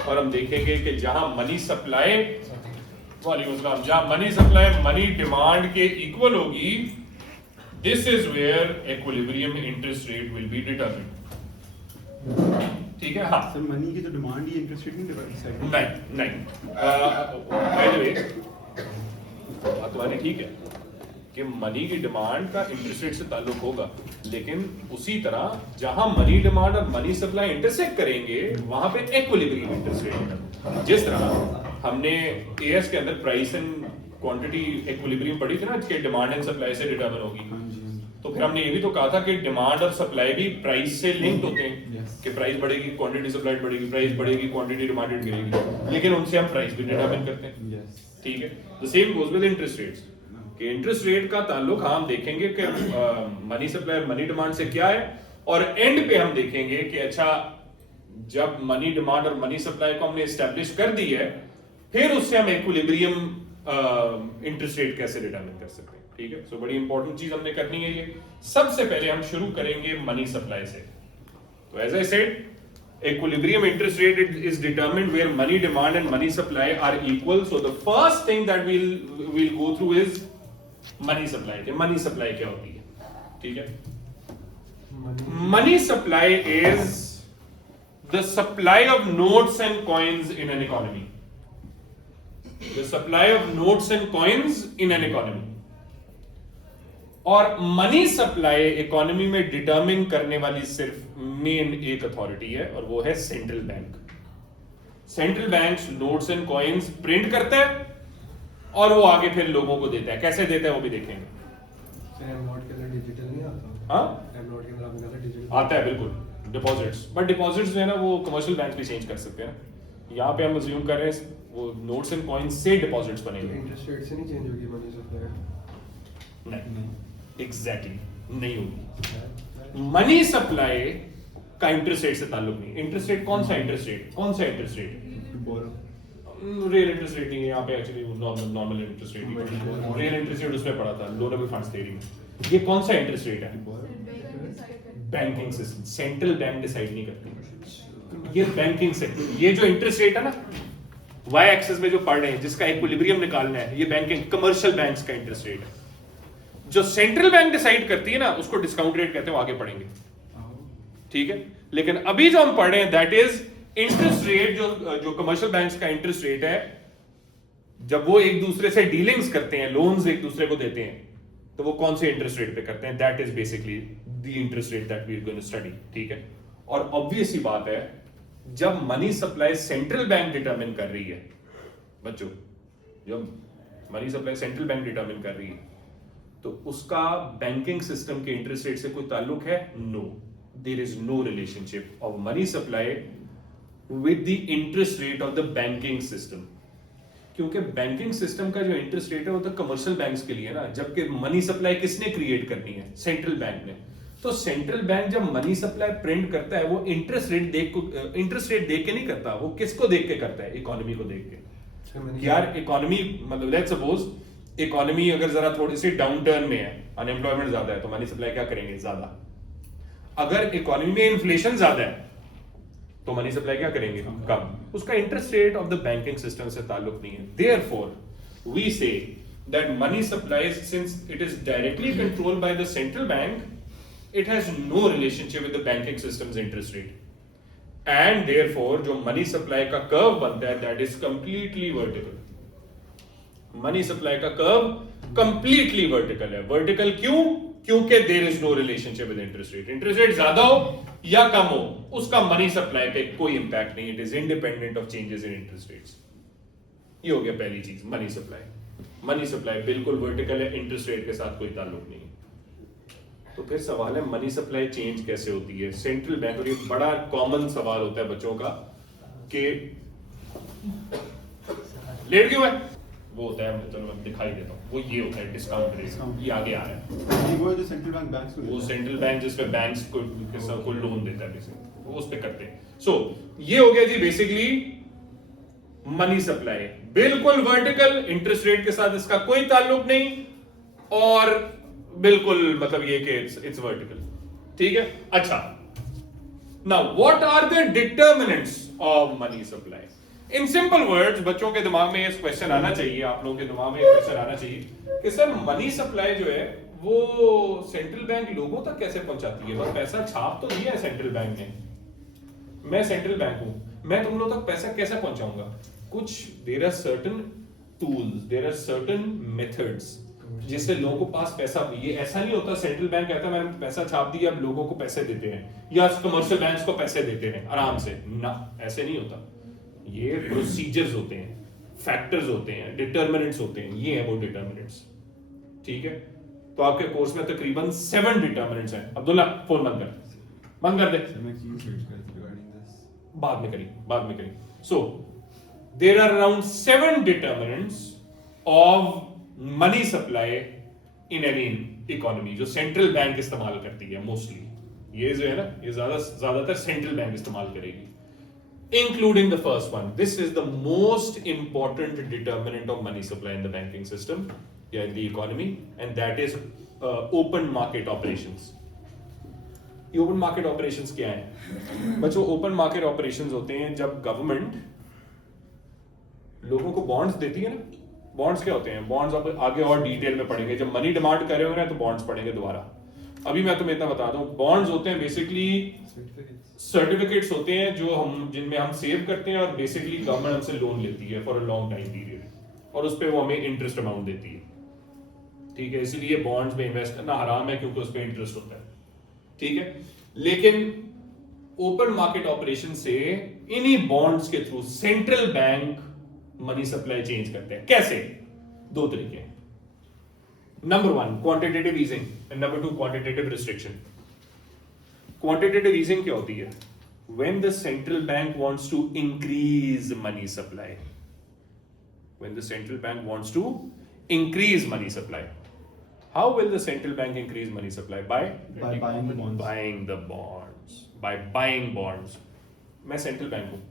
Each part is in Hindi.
और हम देखेंगे कि जहां मनी सप्लाई जहां मनी सप्लाई मनी डिमांड के इक्वल होगी, this is where equilibrium interest rate will be determined. ठीक है। हाँ सर, मनी की तो डिमांड ही इंटरेस्ट रेट नहीं डिसाइड नहीं बाय द वे बात तुम्हारी ठीक है कि मनी की डिमांड का इंटरेस्ट रेट से ताल्लुक होगा, लेकिन उसी तरह जहां मनी डिमांड और मनी सप्लाई इंटरसेक्ट करेंगे वहां पे इक्विलिब्रियम इंटरेस्ट रेट है। जिस तरह हमने एएस के अंदर प्राइस एंड क्वांटिटी इक्विलिब्रियम पढ़ी थी ना कि डिमांड एंड सप्लाई से डिटरमिन होगी, तो फिर हमने ये भी तो कहा था कि डिमांड और सप्लाई भी प्राइस से लिंक्ड होते हैं कि प्राइस बढ़ेगी क्वांटिटी सप्लाई बढ़ेगी, प्राइस बढ़ेगी क्वांटिटी डिमांडेड गिरेगी, लेकिन उनसे हम प्राइस भी डिटरमिन करते हैं। ठीक है। The same goes with interest rates कि इंटरेस्ट रेट का ताल्लुक हम देखेंगे कि मनी सप्लाई और मनी डिमांड से क्या है, और एंड पे हम देखेंगे कि अच्छा जब मनी डिमांड और मनी सप्लाई को हमने एस्टैब्लिश कर दी है, फिर उससे हम इक्विलिब्रियम इंटरेस्ट रेट कैसे डिटरमिन कर सकते हैं। ठीक है। सो बड़ी इंपॉर्टेंट चीज हमने करनी है ये। सबसे पहले हम शुरू करेंगे मनी सप्लाई से। तो as I said, equilibrium interest rate is determined where money demand and money supply are equal. So the first thing that we'll go through is money supply. Money supply क्या होती है? ठीक है। Money supply is the supply of notes and coins in an economy. The supply of notes and coins in an economy. और मनी सप्लाई इकोनॉमी में डिटरमिन करने वाली सिर्फ मेन एक अथॉरिटी है, और वो है central bank. Central bank notes and coins print करता है और वो आगे फिर लोगों को देता है। कैसे देता है वो भी देखेंगे। डिजिटल नहीं आता? हाँ डिजिटल आता है बिल्कुल, डिपॉजिट्स, बट डिपॉजिट्स जो है ना वो कमर्शियल बैंक भी चेंज कर सकते हैं ना। यहाँ पे हम अज्यूम कर रहे हैं वो नोट्स एंड कॉइन्स से डिपॉजिट्स बनेंगे। इंटरेस्ट रेट से नहीं चेंज होगी मनी सप्लाई? नहीं, एग्जैक्टली नहीं होगी। मनी सप्लाई का इंटरेस्ट रेट से ताल्लुक नहीं। इंटरेस्ट रेट कौन सा interest rate? Real interest rate नहीं है यहाँ पे, एक्चुअली नॉर्मल इंटरेस्ट रेट ही। रियल इंटरेस्ट रेट उसमें पड़ा था लोनेबल फंड्स थ्योरी में। ये कौन सा इंटरेस्ट रेट है? Banking system, central bank decide नहीं करती, ये बैंकिंग सेक्टर। ये जो इंटरेस्ट रेट है ना वाई एक्सिस में जो पढ़ रहे हैं, जिसका इक्विलिब्रियम निकालना है, ये बैंकिंग कमर्शियल बैंक्स का इंटरेस्ट रेट है। जो सेंट्रल बैंक डिसाइड करती है ना उसको डिस्काउंट रेट कहते हैं, वो आगे पढ़ेंगे। ठीक है। लेकिन अभी जो हम पढ़ रहे हैं दैट इज इंटरेस्ट रेट, जो कमर्शियल बैंक्स का इंटरेस्ट रेट है, जब वो एक दूसरे से डीलिंग्स करते हैं, लोन्स एक दूसरे को देते हैं, तो वो कौन से इंटरेस्ट रेट पे करते हैं, that is basically the interest rate that we are going to study. ठीक है। और ऑब्वियस सी बात है, जब money supply central bank determine कर रही है बच्चों, जब money supply central bank determine कर रही है, तो उसका बैंकिंग सिस्टम के इंटरेस्ट रेट से कोई ताल्लुक है? No, there is no relationship of money supply with the interest rate of the banking system, क्योंकि बैंकिंग सिस्टम का जो इंटरेस्ट रेट है वो तो कमर्शियल बैंक्स के लिए है ना, जबकि मनी सप्लाई किसने क्रिएट करनी है? सेंट्रल बैंक ने। तो सेंट्रल बैंक जब मनी सप्लाई प्रिंट करता है, वो इंटरेस्ट रेट देख के नहीं करता, वो किसको देख के करता है? इकोनॉमी को देख के। यार इकोनॉमी, मतलब लेट्स सपोज इकोनॉमी अगर जरा थोड़ी सी डाउन टर्न में है, अनएम्प्लॉयमेंट ज्यादा है, तो मनी सप्लाई क्या करेंगे? ज्यादा। अगर इकोनॉमी में इन्फ्लेशन ज्यादा है तो मनी सप्लाई क्या करेंगे? कम। उसका interest rate of the banking system से ताल्लुक नहीं है। Therefore we say that money supply, since it is directly controlled by the central bank, it has no relationship with the banking system's interest rate, and therefore जो मनी सप्लाई का कर्व बनता है that is completely vertical. Money supply का कर्व कंप्लीटली वर्टिकल है। वर्टिकल क्यों? क्योंकि there is no relationship with interest rate. Interest rate ज्यादा हो या कम हो, उसका मनी सप्लाई पे कोई इंपैक्ट नहीं। It is independent of changes in interest rates. ये हो गया पहली चीज, मनी सप्लाई। मनी सप्लाई बिल्कुल वर्टिकल है, इंटरेस्ट रेट के साथ कोई ताल्लुक नहीं। तो फिर सवाल है मनी सप्लाई चेंज कैसे होती है? सेंट्रल बैंक, और ये बड़ा कॉमन सवाल होता है बच्चों का कि लेट क्यों है? वो होता है, चलो मैं दिखाई देता हूँ, वो ये होता है डिस्काउंट रेट। ये आगे आ रहा है, वो जो सेंट्रल बैंक बैंक्स वो सेंट्रल बैंक जिसपे बैंक्स को लोन देता है बेसिकली, वो उस पे करते हैं। सो ये हो गया जी बेसिकली मनी सप्लाई, बिल्कुल वर्टिकल, इंटरेस्ट रेट के साथ इसका कोई ताल्लुक नहीं, और बिल्कुल मतलब ये कि इट्स वर्टिकल। ठीक है। अच्छा, Now, what are the determinants of money supply? In simple words, बच्चों के दिमाग में ये क्वेश्चन आना चाहिए, आप लोगों के दिमाग में ये क्वेश्चन आना चाहिए कि सर मनी सप्लाई जो है वो सेंट्रल बैंक लोगों तक कैसे पहुंचाती है? बस पैसा छाप तो दिया है सेंट्रल बैंक ने, मैं सेंट्रल बैंक हूं, मैं तुम लोगों तक पैसा कैसे पहुंचाऊंगा? कुछ there are certain tools, there are certain methods जिससे लोगों को पास पैसा, ये ऐसा नहीं होता सेंट्रल बैंक कहता है मैंने पैसा छाप दिया अब लोगों को पैसे देते हैं या कमर्शियल बैंक्स को पैसे देते हैं आराम से, ना ऐसे नहीं होता। ये प्रोसीजर्स होते हैं, फैक्टर्स होते हैं, डिटर्मिनेंट्स होते हैं, ये है वो डिटर्मिनेंट्स। ठीक है, तो आपके कोर्स में तकरीबन 7 डिटर्मिनेंट्स हैं। अब्दुल्ला फोन बंद कर दे, बाद में करी। So there are around 7 determinants of money supply in any economy जो सेंट्रल बैंक इस्तेमाल करती है मोस्टली। ये जो है ना, ये ज्यादातर सेंट्रल बैंक इस्तेमाल करेगी, including the first one. This is the most important determinant of money supply in the banking system, yeah, in the economy, and that is open market operations. ये open market operations क्या है? बच्चों, open market operations होते हैं जब गवर्नमेंट लोगों को बॉन्ड्स देती है ना। बॉन्ड्स क्या होते हैं? बॉन्ड्स आप आगे और डिटेल में पढ़ेंगे, जब मनी डिमांड कर रहे हो ना तो बॉन्ड्स पढ़ेंगे दोबारा। अभी मैं तुम्हें इतना बता दूं, बॉन्ड्स होते हैं बेसिकली सर्टिफिकेट्स होते हैं जो हम जिनमें हम सेव करते हैं और बेसिकली गवर्नमेंट हमसे लोन लेती है for a long time period और उस पे वो हमें इंटरेस्ट अमाउंट देती है। ठीक है, इसीलिए बॉन्ड्स में इन्वेस्ट करना हराम है क्योंकि उस पे इंटरेस्ट होता है। ठीक है, लेकिन ओपन मार्केट ऑपरेशन से इन्हीं बॉन्ड्स के through central bank money supply change करते हैं। कैसे? 2 तरीके। Number 1 quantitative easing and number 2 quantitative restriction. Quantitative easing क्या होती है? When the central bank wants to increase money supply. When the central bank wants to increase money supply. How will the central bank increase money supply? By buying the bonds. Buying the bonds. By buying bonds. मैं सेंट्रल बैंक हूं,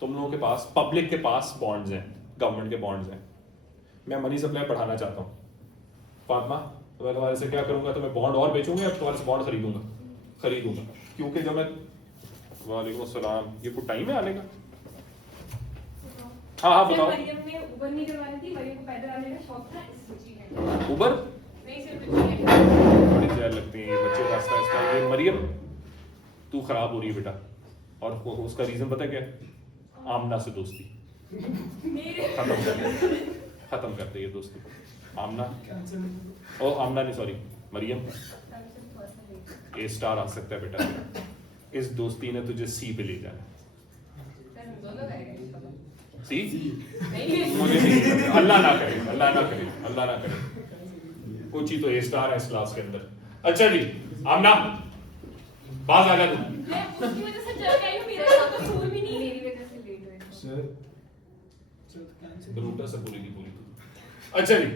तुम लोगों के पास, पब्लिक के पास बॉन्ड्स हैं, गवर्नमेंट के बॉन्ड्स हैं, मैं मनी सप्लाई बढ़ाना चाहता हूं। फातिमा, तो मैं तुम्हारे से क्या करूंगा? तो मैं बॉन्ड और बेचूंगा या तुम्हारे से बॉन्ड खरीदूंगा, क्योंकि जब मैं, वालेकुम अस्सलाम, ये कुछ टाइम है आने का? हाँ बताओ। मरियम ने उबर नहीं करवानी थी, मरियम को पैदल आने का शौक था, इसलिए उबर नहीं, सिर्फ बड़ी ज़्यादा लगती है ये बच्चे रास्ता इसका। ये मरियम तू खराब हो रही है बेटा, और उसका रीजन पता क्या है? आमना से दोस्ती खत्म कर दे ये दोस्ती। आमना नहीं, सॉरी मरियम, ए स्टार आ सकता है बेटा, इस दोस्ती ने तुझे सी पे ले जाना। सी मुझे नहीं, अल्लाह ना करे कुछ ही तो ए स्टार है इस क्लास के अंदर। अच्छा जी, आमना बाज आ जा तू। उसकी वजह से जल गई हूं, मेरा साथ तो स्कूल भी नहीं, मेरी वजह से लेट हुए। रूटा से पूरी की पूरी। अच्छा जी,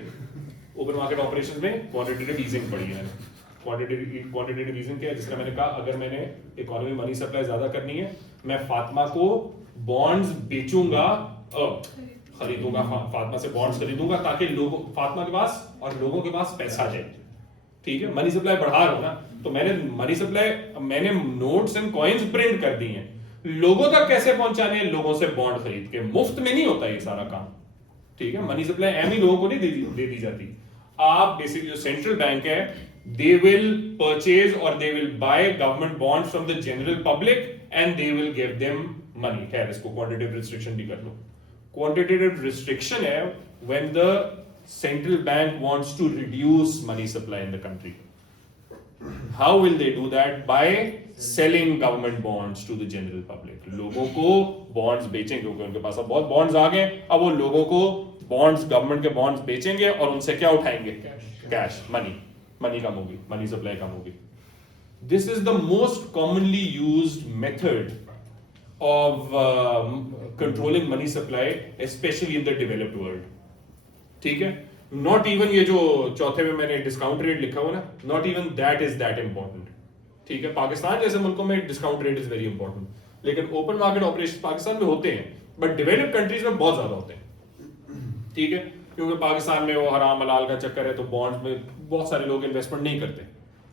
ओपन मार्केट ऑपरेशंस में क्वांटिटेटिव ईजिंग पढ़ी है। क्वांटिटेटिव ईजिंग क्या है? जिसका मैंने कहा, अगर मैंने इकोनॉमी मनी सप्लाई ज्यादा करनी है, मैं फातिमा को बॉन्ड्स बेचूंगा, खरीदूंगा, फातिमा से बॉन्ड्स खरीदूंगा ताकि लोगों, फातिमा के पास और लोगों के पास पैसा जाए। ठीक है, मनी सप्लाई बढ़ा रहा हूं ना, तो मैंने नोट्स एंड कॉइन्स प्रिंट कर दी हैं, लोगों तक कैसे पहुंचाने हैं? लोगों से बॉन्ड खरीद के। मुफ्त में नहीं होता ये सारा काम। ठीक है, मनी सप्लाई एम ही लोगों को नहीं दे दी जाती। आप बेसिकली जो सेंट्रल बैंक है, they will purchase or they will buy government bonds from the general public and they will give them money। खैर, इसको quantitative restriction भी कर लो। Quantitative restriction है when the central bank wants to reduce money supply in the country. How will they do that? By selling government bonds to the general public. लोगों को bonds बेचेंगे क्योंकि उनके पास अब बहुत bonds आ गए। अब वो लोगों को bonds, government के bonds बेचेंगे और उनसे क्या उठाएंगे? Cash, money कम होगी, money supply कम होगी। This is the most commonly used method of controlling money supply, especially in the developed world. ठीक है, नॉट इवन ये जो चौथे में मैंने डिस्काउंट रेट लिखा हुआ ना, not even that is that important. ठीक है, पाकिस्तान जैसे मुल्कों में discount rate is very important, लेकिन ओपन मार्केट ऑपरेशन पाकिस्तान में होते हैं, बट डेवलप्ड कंट्रीज में बहुत ज्यादा होते हैं। ठीक है, क्योंकि पाकिस्तान में वो हराम हलाल का चक्कर है, तो बॉन्ड्स में बहुत सारे लोग इन्वेस्टमेंट नहीं करते।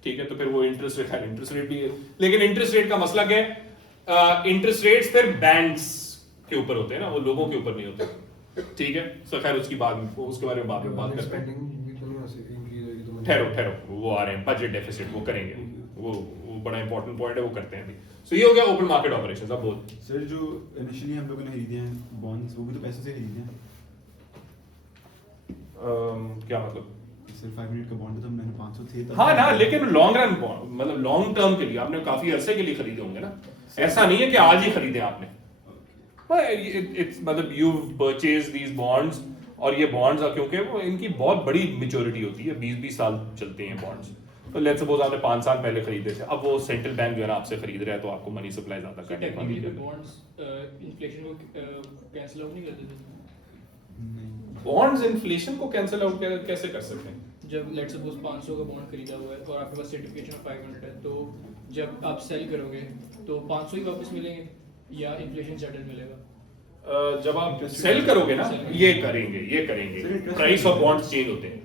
ठीक है, तो फिर वो इंटरेस्ट रेट भी है, लेकिन इंटरेस्ट रेट का मसला क्या है, इंटरेस्ट रेट्स फिर बैंक्स के ऊपर होते हैं ना, वो लोगों के ऊपर नहीं होते, ठीक है। सो खैर उसके बारे में बाद में बात करते हैं। ठहरो वो आ रहे हैं, बजट डेफिसिट वो करेंगे, वो बड़ा इंपॉर्टेंट पॉइंट है, वो करते हैं अभी। सो ये हो गया ओपन मार्केट ऑपरेशंस। अब बोल सर, जो इनिशियली हम लोगों ने खरीदे हैं बॉन्ड्स, वो भी तो पैसे से खरीदे हैं। क्या मतलब? सर 5 मिनट का बॉन्ड तो मैंने 500 थे तब। हाँ ना, लेकिन लॉन्ग रन मतलब लॉन्ग टर्म के लिए आपने काफी अरसे के लिए खरीदे होंगे ना, ऐसा नहीं है कि आज ही खरीदे आपने। इट्स मतलब यू परचेज दीज बॉन्ड्स, और ये बॉन्ड्स क्योंकि वो इनकी बहुत बड़ी मेच्योरिटी होती है, 20-20 साल चलते हैं बॉन्ड्स। तो लेट्स सपोज आपने 5 साल पहले खरीदे थे, अब वो सेंट्रल बैंक जो है ना आपसे खरीद रहा है, तो आपको मनी सप्लाई ज्यादा करने वाली है। बॉन्ड्स इन्फ्लेशन को कैंसिल आउट नहीं कर देते? बॉन्ड्स इन्फ्लेशन को कैंसिल आउट कैसे कर सकते हैं? जब लेट्स सपोज 500 का बॉन्ड खरीदा हुआ है और आपके पास सर्टिफिकेशन ऑफ 500 है, तो जब आप सेल करोगे तो 500 ही वापस मिलेंगे या इन्फ्लेशन सेटल मिलेगा? जब आप सेल करोगे ना, ये करेंगे प्राइस ऑफ बॉन्ड्स चेंज होते हैं,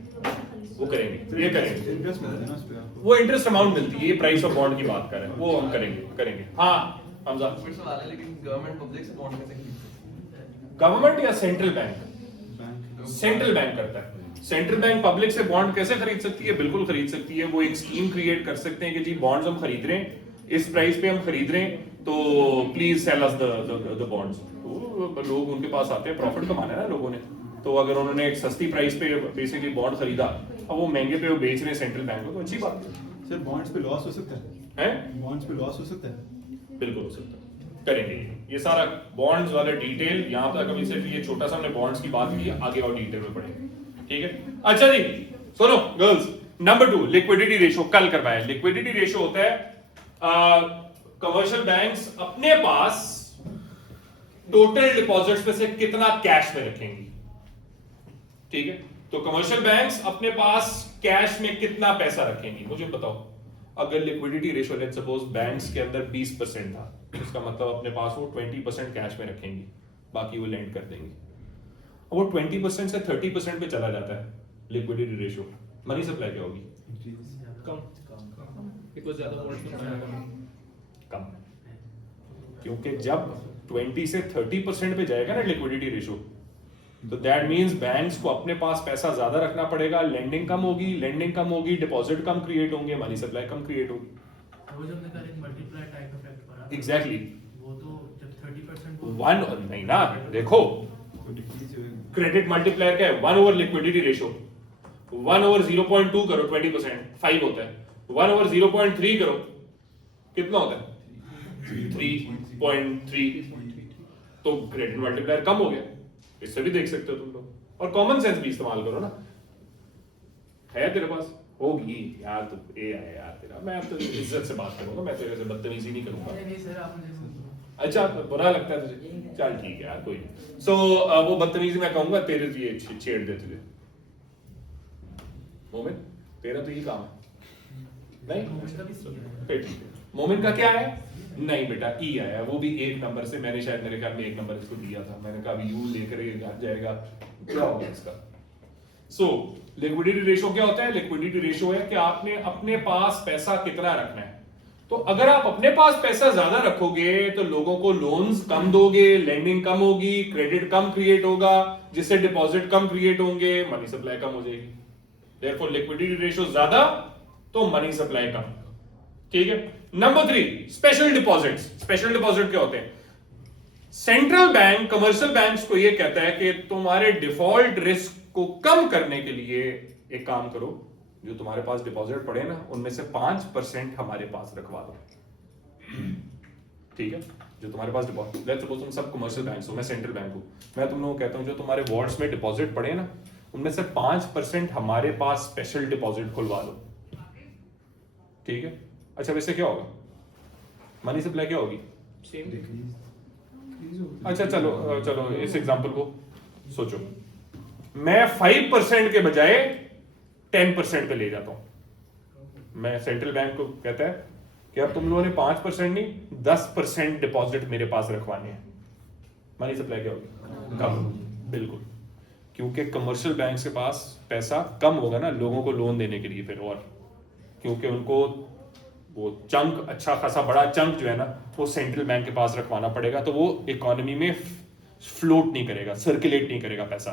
वो करेंगे, ये करेंगे, इंटरेस्ट मिलता है ना उस पे आपको। वो इंटरेस्ट अमाउंट मिलती है, ये प्राइस ऑफ बॉन्ड की बात कर रहे हैं, वो हम करेंगे। हाँ हमजा, फिर सवाल है, लेकिन गवर्नमेंट पब्लिक से बॉन्ड कैसे खरीद सकती है? गवर्नमेंट या central bank? Bank central bank करता है। सेंट्रल बैंक पब्लिक से बॉन्ड कैसे खरीद सकती है? बिल्कुल खरीद सकती है। वो एक स्कीम क्रिएट कर सकते हैं कि जी बॉन्ड्स हम खरीद रहे हैं, इस प्राइस पे हम खरीद रहे हैं, तो please sell us the bonds. तो लोग उनके पास आते हैं, प्रॉफिट कमाना है ना लोगों ने, तो अगर उन्होंने एक सस्ती प्राइस पे बेसिकली बॉन्ड खरीदा, अब वो महंगे पे वो बेच रहे हैं सेंट्रल बैंक को, तो अच्छी बात है। सर, बॉन्ड्स पे लॉस हो सकता है? हैं? बॉन्ड्स पे लॉस हो सकता है? बिल्कुल हो सकता है, करेंगे ये सारा बॉन्ड्स वाला डिटेल। यहाँ तक अभी सिर्फ ये छोटा सा हमने बॉन्ड्स की बात की, आगे और डिटेल में पढ़ेंगे, ठीक है। अच्छा जी सुनो गर्ल्स, नंबर 2 लिक्विडिटी रेशो कल करवाया। लिक्विडिटी रेशो होता है कमर्शियल बैंक्स अपने पास टोटल डिपॉजिट्स में से कितना कैश में रखेंगी, ठीक है। तो कमर्शियल बैंक्स अपने पास कैश में कितना पैसा रखेंगी, मुझे बताओ। अगर liquidity ratio let's suppose banks के अंदर 20% था, इसका मतलब अपने पास वो 20% कैश में रखेंगी, बाकी वो लेंड कर देंगी। अब वो 20% से 30% पे चला जाता है लिक्विडिटी रेशो, मनी सप्लाई क्या होगी? कम, बिकॉज़ ज्यादा वॉल्यूम कम, क्योंकि जब 20 से 30% पे जाएगा ना लिक्विडिटी रेशो, तो दैट मींस बैंक्स को अपने पास पैसा ज्यादा रखना पड़ेगा, लेंडिंग कम होगी, डिपॉजिट कम क्रिएट होंगे, मनी सप्लाई कम क्रिएट होगी। वो जो हमने कहा एक मल्टीप्लाई टाइप इफेक्ट पड़ा, एग्जैक्टली वो तो जब 30% वन नहीं ना, देखो क्रेडिट मल्टीप्लायर क्या है? 1 ओवर लिक्विडिटी रेशो, 1 ओवर 0.2 करो 20% 5 होता है, 1 ओवर 0.3 करो कितना होता है? 3.3। तो क्रेडिट मल्टीप्लायर कम हो गया, इससे भी देख सकते हो तुम लोग, और कॉमन सेंस भी इस्तेमाल करो ना। है तेरे पास? होगी यार, तो ए है यार तेरा, मैं तो इज्जत से बात करूंगा, मैं तेरे से बदतमीजी नहीं करूंगा। नहीं सर आपने अच्छा तो बुरा लगता है तुझे? चल ठीक है यार, कोई नहीं। सो वो बदतमीजी मैं कहूंगा तेरे लिए छेड़ दे तुझे। मोमिन तेरा तो ये काम है नहीं? फिर ठीक है। मोमिन का क्या है? नहीं बेटा ई आया, वो भी 1 नंबर से, मैंने शायद मेरे ख्याल में 1 नंबर इसको दिया था, मैंने कहा अभी यू लेकर ये जाएगा, क्या होगा इसका? सो लिक्विडिटी रेशो क्या होता है? लिक्विडिटी रेशो है कि आपने अपने पास पैसा कितना रखना है। तो अगर आप अपने पास पैसा ज्यादा रखोगे तो लोगों को लोन्स कम दोगे, लेंडिंग कम होगी, क्रेडिट कम क्रिएट होगा, जिससे डिपॉजिट कम क्रिएट होंगे, मनी सप्लाई कम हो जाएगी। देयरफॉर लिक्विडिटी रेशो ज्यादा तो मनी सप्लाई कम, ठीक है। Number 3 special deposits. Special deposit क्या होते हैं? सेंट्रल बैंक कमर्शियल बैंक्स को यह कहता है कि तुम्हारे डिफॉल्ट रिस्क को कम करने के लिए एक काम करो, जो तुम्हारे पास डिपॉजिट पड़े ना उनमें से 5% हमारे पास रखवा दो, ठीक है। जो तुम्हारे पास डिपॉजिट, लेट्स सपोज तुम सब कमर्शियल बैंक्स हो, मैं सेंट्रल बैंक हूं, मैं तुम लोगों को कहता हूं जो तुम्हारे वार्ड्स में डिपॉजिट पड़े ना उनमें से 5% हमारे पास स्पेशल डिपॉजिट खुलवा दो, ठीक है। अच्छा वैसे क्या होगा? मनी सप्लाई क्या होगी? सेम। अच्छा चलो इस एग्जांपल को सोचो, मैं 5% के बजाय 10% पे ले जाता हूं। मैं सेंट्रल बैंक को कहता है कि अब तुम लोगों ने 5% नहीं 10% डिपॉजिट मेरे पास रखवाने हैं, मनी सप्लाई क्या होगी? कम, बिल्कुल, क्योंकि कमर्शियल बैंक के पास पैसा कम होगा ना लोगों को लोन देने के लिए, फिर और क्योंकि उनको वो चंक, अच्छा खासा बड़ा चंक जो है ना, वो सेंट्रल बैंक के पास रखवाना पड़ेगा, तो वो इकोनॉमी में फ्लोट नहीं करेगा, सर्कुलेट नहीं करेगा पैसा।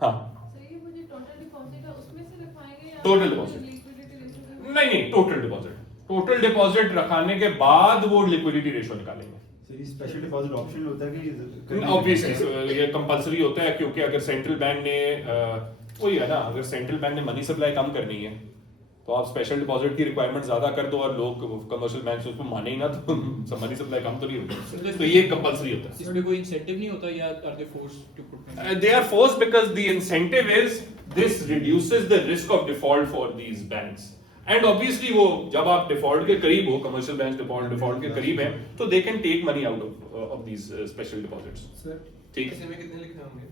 हाँ, सर ये मुझे टोटल डिपॉजिट है उसमें से रखवाएंगे या टोटल डिपॉजिट लिक्विडिटी रेशियो? नहीं, टोटल डिपॉजिट रखाने के बाद वो लिक्विडिटी रेशियो निकालेंगे। सर ये स्पेशल डिपॉजिट ऑप्शनल होता है कि ऑब्वियसली ये कंपलसरी होता है, क्योंकि अगर सेंट्रल बैंक ने वही है ना, अगर सेंट्रल बैंक ने मनी सप्लाई कम करनी है तो आप स्पेशल डिपॉजिट की रिक्वायरमेंट ज्यादा कर दो और लोग कमर्शियल बैंक उसको माने ही ना, तो मनी सप्लाई कम तो नहीं होगी, तो ये कंपलसरी होता है। इसमें कोई इंसेंटिव नहीं होता या are they forced to put? They are forced because the incentive is this reduces the risk of default for these banks. And obviously वो जब आप default के करीब हो, commercial banks default के करीब हैं, तो they can take money out of these special deposits. Sir ठीक है, इसी में कितने लिखे होंगे?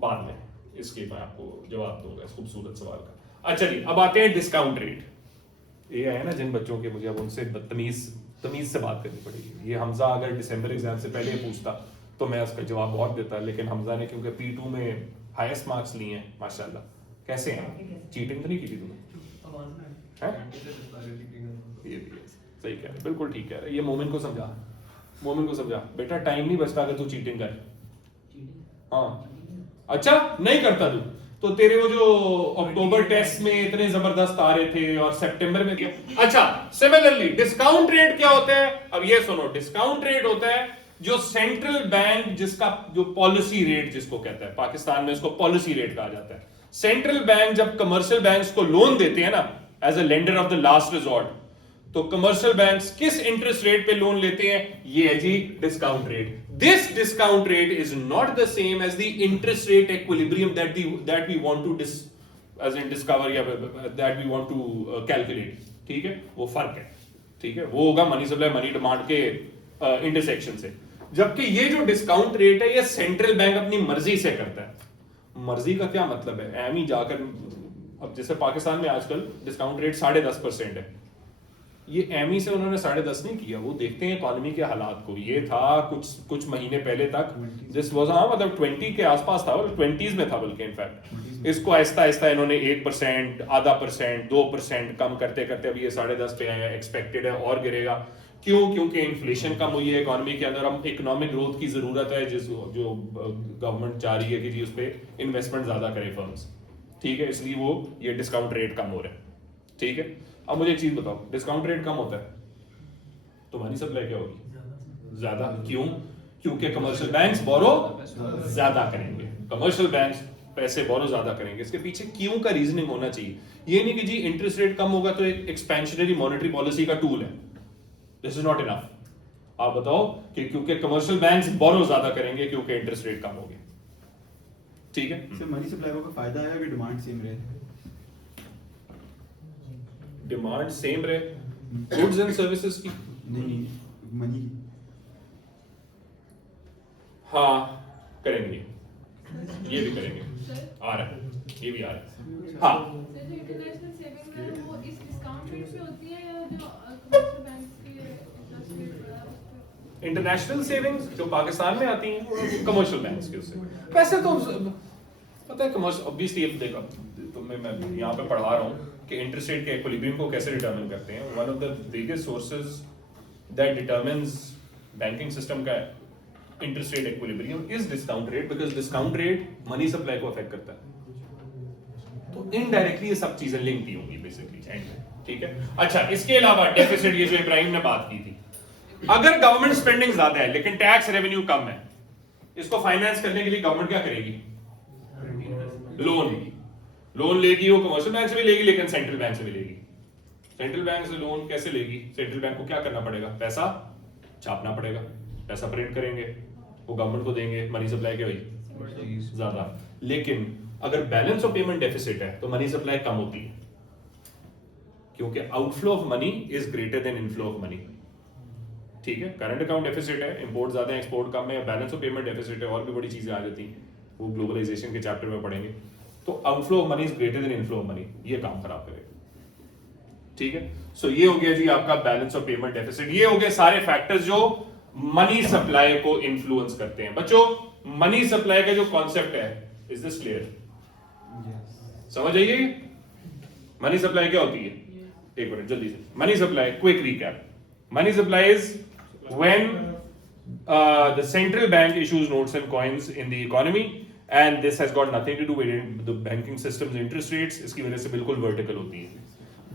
बाद में इसके मैं आपको जवाब दूंगा इस खूबसूरत सवाल का। अच्छा जी, अब आते हैं डिस्काउंट रेट। ये है ना जिन बच्चों के मुझे अब उनसे तमीज से बात करनी पड़ेगी। ये हमजा अगर दिसंबर एग्जाम से पहले पूछता तो मैं उसका जवाब बहुत देता, लेकिन हमजा ने क्योंकि P2 में हाईएस्ट मार्क्स लिए हैं माशाल्लाह। कैसे हैं, चीटिंग तो नहीं की थी तुमने? हैं? ये भी है, सही कह रहे, बिल्कुल ठीक कह रहे। ये मोमिन को समझा बेटा, टाइम नहीं बचता अगर तू चीटिंग कर। हाँ, अच्छा नहीं करता तू तो तेरे वो जो अक्टूबर टेस्ट में इतने जबरदस्त आ रहे थे और सितंबर में क्या। अच्छा, सिमिलरली डिस्काउंट रेट क्या होता है? अब ये सुनो, डिस्काउंट रेट होता है जो सेंट्रल बैंक जिसका जो पॉलिसी रेट जिसको कहता है, पाकिस्तान में इसको पॉलिसी रेट कहा जाता है। सेंट्रल बैंक जब कमर्शियल बैंक्स को लोन देते हैं ना as a lender of the last resort, तो कमर्शियल बैंक्स किस इंटरेस्ट रेट पे लोन लेते हैं? ये है जी discount rate. This discount rate is not the same as the interest rate equilibrium that we want to discover या that we want to calculate। ठीक है, वो फर्क है। ठीक है, वो होगा मनी सप्लाई मनी डिमांड के इंटरसेक्शन से। जबकि ये जो डिस्काउंट रेट है ये सेंट्रल बैंक अपनी मर्जी से करता है। मर्जी का क्या मतलब है? एम ही जाकर, अब जैसे पाकिस्तान में आजकल डिस्काउंट रेट 10.5% है, ये एमई से उन्होंने 10.5 नहीं किया, वो देखते हैं इकोनॉमी के हालात को। ये था कुछ महीने पहले तक दिस वाज, हाँ मतलब 20 के आसपास था, 20s में था बल्कि इनफैक्ट। इसको आहिस्ता आहिस्ता इन्होंने 1%, आधा %, 2% कम करते करते अभी ये 10.5 पे आया। एक्सपेक्टेड है और गिरेगा। क्यों? क्योंकि इन्फ्लेशन कम हुई है इकोनॉमी के अंदर, हम इकोनॉमिक ग्रोथ की जरूरत है जो गवर्नमेंट चाह रही है कि जी उस पर इन्वेस्टमेंट ज्यादा करे फर्म्स। ठीक है, इसलिए वो ये डिस्काउंट रेट कम हो रहा है। ठीक है, अब मुझे एक चीज बताओ, डिस्काउंट रेट कम होता है तो मनी सप्लाई क्या होगी? ज्यादा। क्यों? क्योंकि कमर्शियल बैंक्स बोरो ज्यादा करेंगे, कमर्शियल बैंक्स पैसे बोरो ज्यादा करेंगे। इसके पीछे क्यों का रीजनिंग होना चाहिए। ये नहीं कि जी इंटरेस्ट रेट कम होगा तो एक एक्सपेंशनरी मॉनेटरी पॉलिसी का टूल है, दिस इज नॉट इनफ। आप बताओ कि क्योंकि कमर्शियल बैंक्स बोरो ज्यादा करेंगे क्योंकि इंटरेस्ट रेट कम होगी। ठीक है, सर मनी सप्लाई का फायदा है कि डिमांड सेम रहे? डिमांड सेम रहे, गुड्स एंड सर्विसेज की नहीं, मनी। हाँ करेंगे, ये भी करेंगे, आ रहा है, ये भी आ रहा है। हाँ, सर जो इंटरनेशनल सेविंग है वो इस डिस्काउंट रेट पे होती है या जो कमर्शियल बैंक्स की इंटरेस्ट रेट बढ़ा है उस पे? इंटरनेशनल सेविंग्स जो पाकिस्तान में आती हैं कमर्शियल बैंक्स के उससे। वैसे तो पता है कमर्शियल, ऑब्वियसली अब देखो तुम्हें मैं यहाँ पे पढ़ा रहा हूँ कि इंटरेस्ट रेट के इक्विलिब्रियम को कैसे डिटरमिन करते हैं। One of the biggest sources that determines banking system का interest rate equilibrium is discount rate, because discount rate money supply को अफेक्ट करता है। तो इनडायरेक्टली ये सब चीजें लिंक ही होंगी बेसिकली एंड में। ठीक है, अच्छा इसके अलावा डेफिसिट, ये जो इब्राहिम ने बात की थी, अगर गवर्नमेंट स्पेंडिंग ज्यादा है लेकिन टैक्स रेवेन्यू कम है, इसको फाइनेंस करने के लिए गवर्नमेंट क्या करेगी? लोन लेगी। वो कमर्शियल बैंक से भी लेगी लेकिन सेंट्रल बैंक से भी लेगी। सेंट्रल बैंक से लोन कैसे लेगी? सेंट्रल बैंक को क्या करना पड़ेगा? पैसा छापना पड़ेगा, पैसा प्रिंट करेंगे, वो गवर्नमेंट को देंगे। मनी सप्लाई क्या हुई? ज्यादा। लेकिन अगर बैलेंस ऑफ पेमेंट डेफिसिट है तो मनी सप्लाई कम होती है, क्योंकि outflow of money is greater than inflow of money. ठीक है, करंट अकाउंट डेफिसिट है, इंपोर्ट ज्यादा है, एक्सपोर्ट कम है, बैलेंस ऑफ पेमेंट डेफिसिट है, और भी बड़ी चीजें आ जाती हैं, वो ग्लोबलाइजेशन के चैप्टर में पढ़ेंगे। तो outflow of money is greater than inflow of money, ये काम खराब करेगा। ठीक है, सो ये हो गया जी आपका बैलेंस ऑफ पेमेंट डेफिसिट। ये हो गए सारे फैक्टर्स जो मनी सप्लाई को इन्फ्लुएंस करते हैं। बच्चों, मनी सप्लाई का जो कॉन्सेप्ट है, इज दिस क्लियर? समझ आइए? मनी सप्लाई क्या होती है? एक मिनट जल्दी से, money supply, quick recap. Money supply is when the central bank issues notes and coins in the economy and this has got nothing to do with the banking system's interest rates. इसकी वजह से बिल्कुल vertical होती है.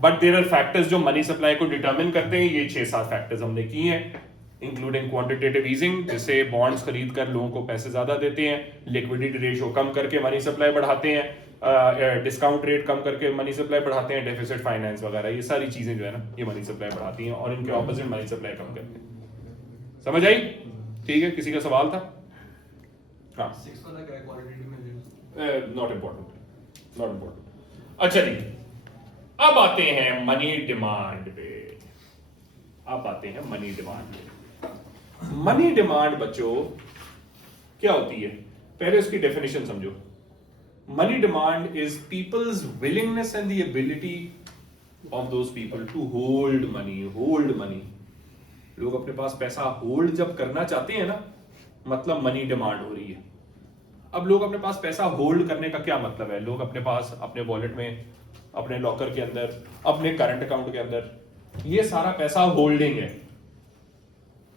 But there are factors जो मनी सप्लाई को डिटरमिन करते हैं. ये 6-7 फैक्टर्स हमने किए हैं, इंक्लूडिंग क्वांटिटेटिव ईजिंग, जिससे बॉन्ड्स खरीद कर लोगों को पैसे ज्यादा देते हैं, लिक्विडिटी रेशियो कम करके मनी सप्लाई बढ़ाते हैं, डिस्काउंट रेट कम करके मनी सप्लाई बढ़ाते हैं, डेफिसिट फाइनेंस वगैरह, ये सारी चीजें जो है ना ये मनी सप्लाई बढ़ाती हैं, और इनके ऑपोजिट मनी सप्लाई कम करते हैं. समझ आई? ठीक है, किसी का सवाल था? हाँ, 6 वाला क्या है, qualitative measures? Not important, not important. अच्छा जी, अब आते हैं मनी डिमांड पे. अब आते हैं मनी डिमांड पे. मनी डिमांड बच्चों क्या होती है? पहले उसकी डेफिनेशन समझो. Money demand is people's willingness and the ability of those people to hold money. Hold money, लोग अपने पास पैसा होल्ड जब करना चाहते हैं ना, मतलब मनी डिमांड हो रही है. अब लोग अपने पास पैसा होल्ड करने का क्या मतलब है? लोग अपने पास, अपने वॉलेट में, अपने लॉकर के अंदर, अपने करंट अकाउंट के अंदर, ये सारा पैसा होल्डिंग है.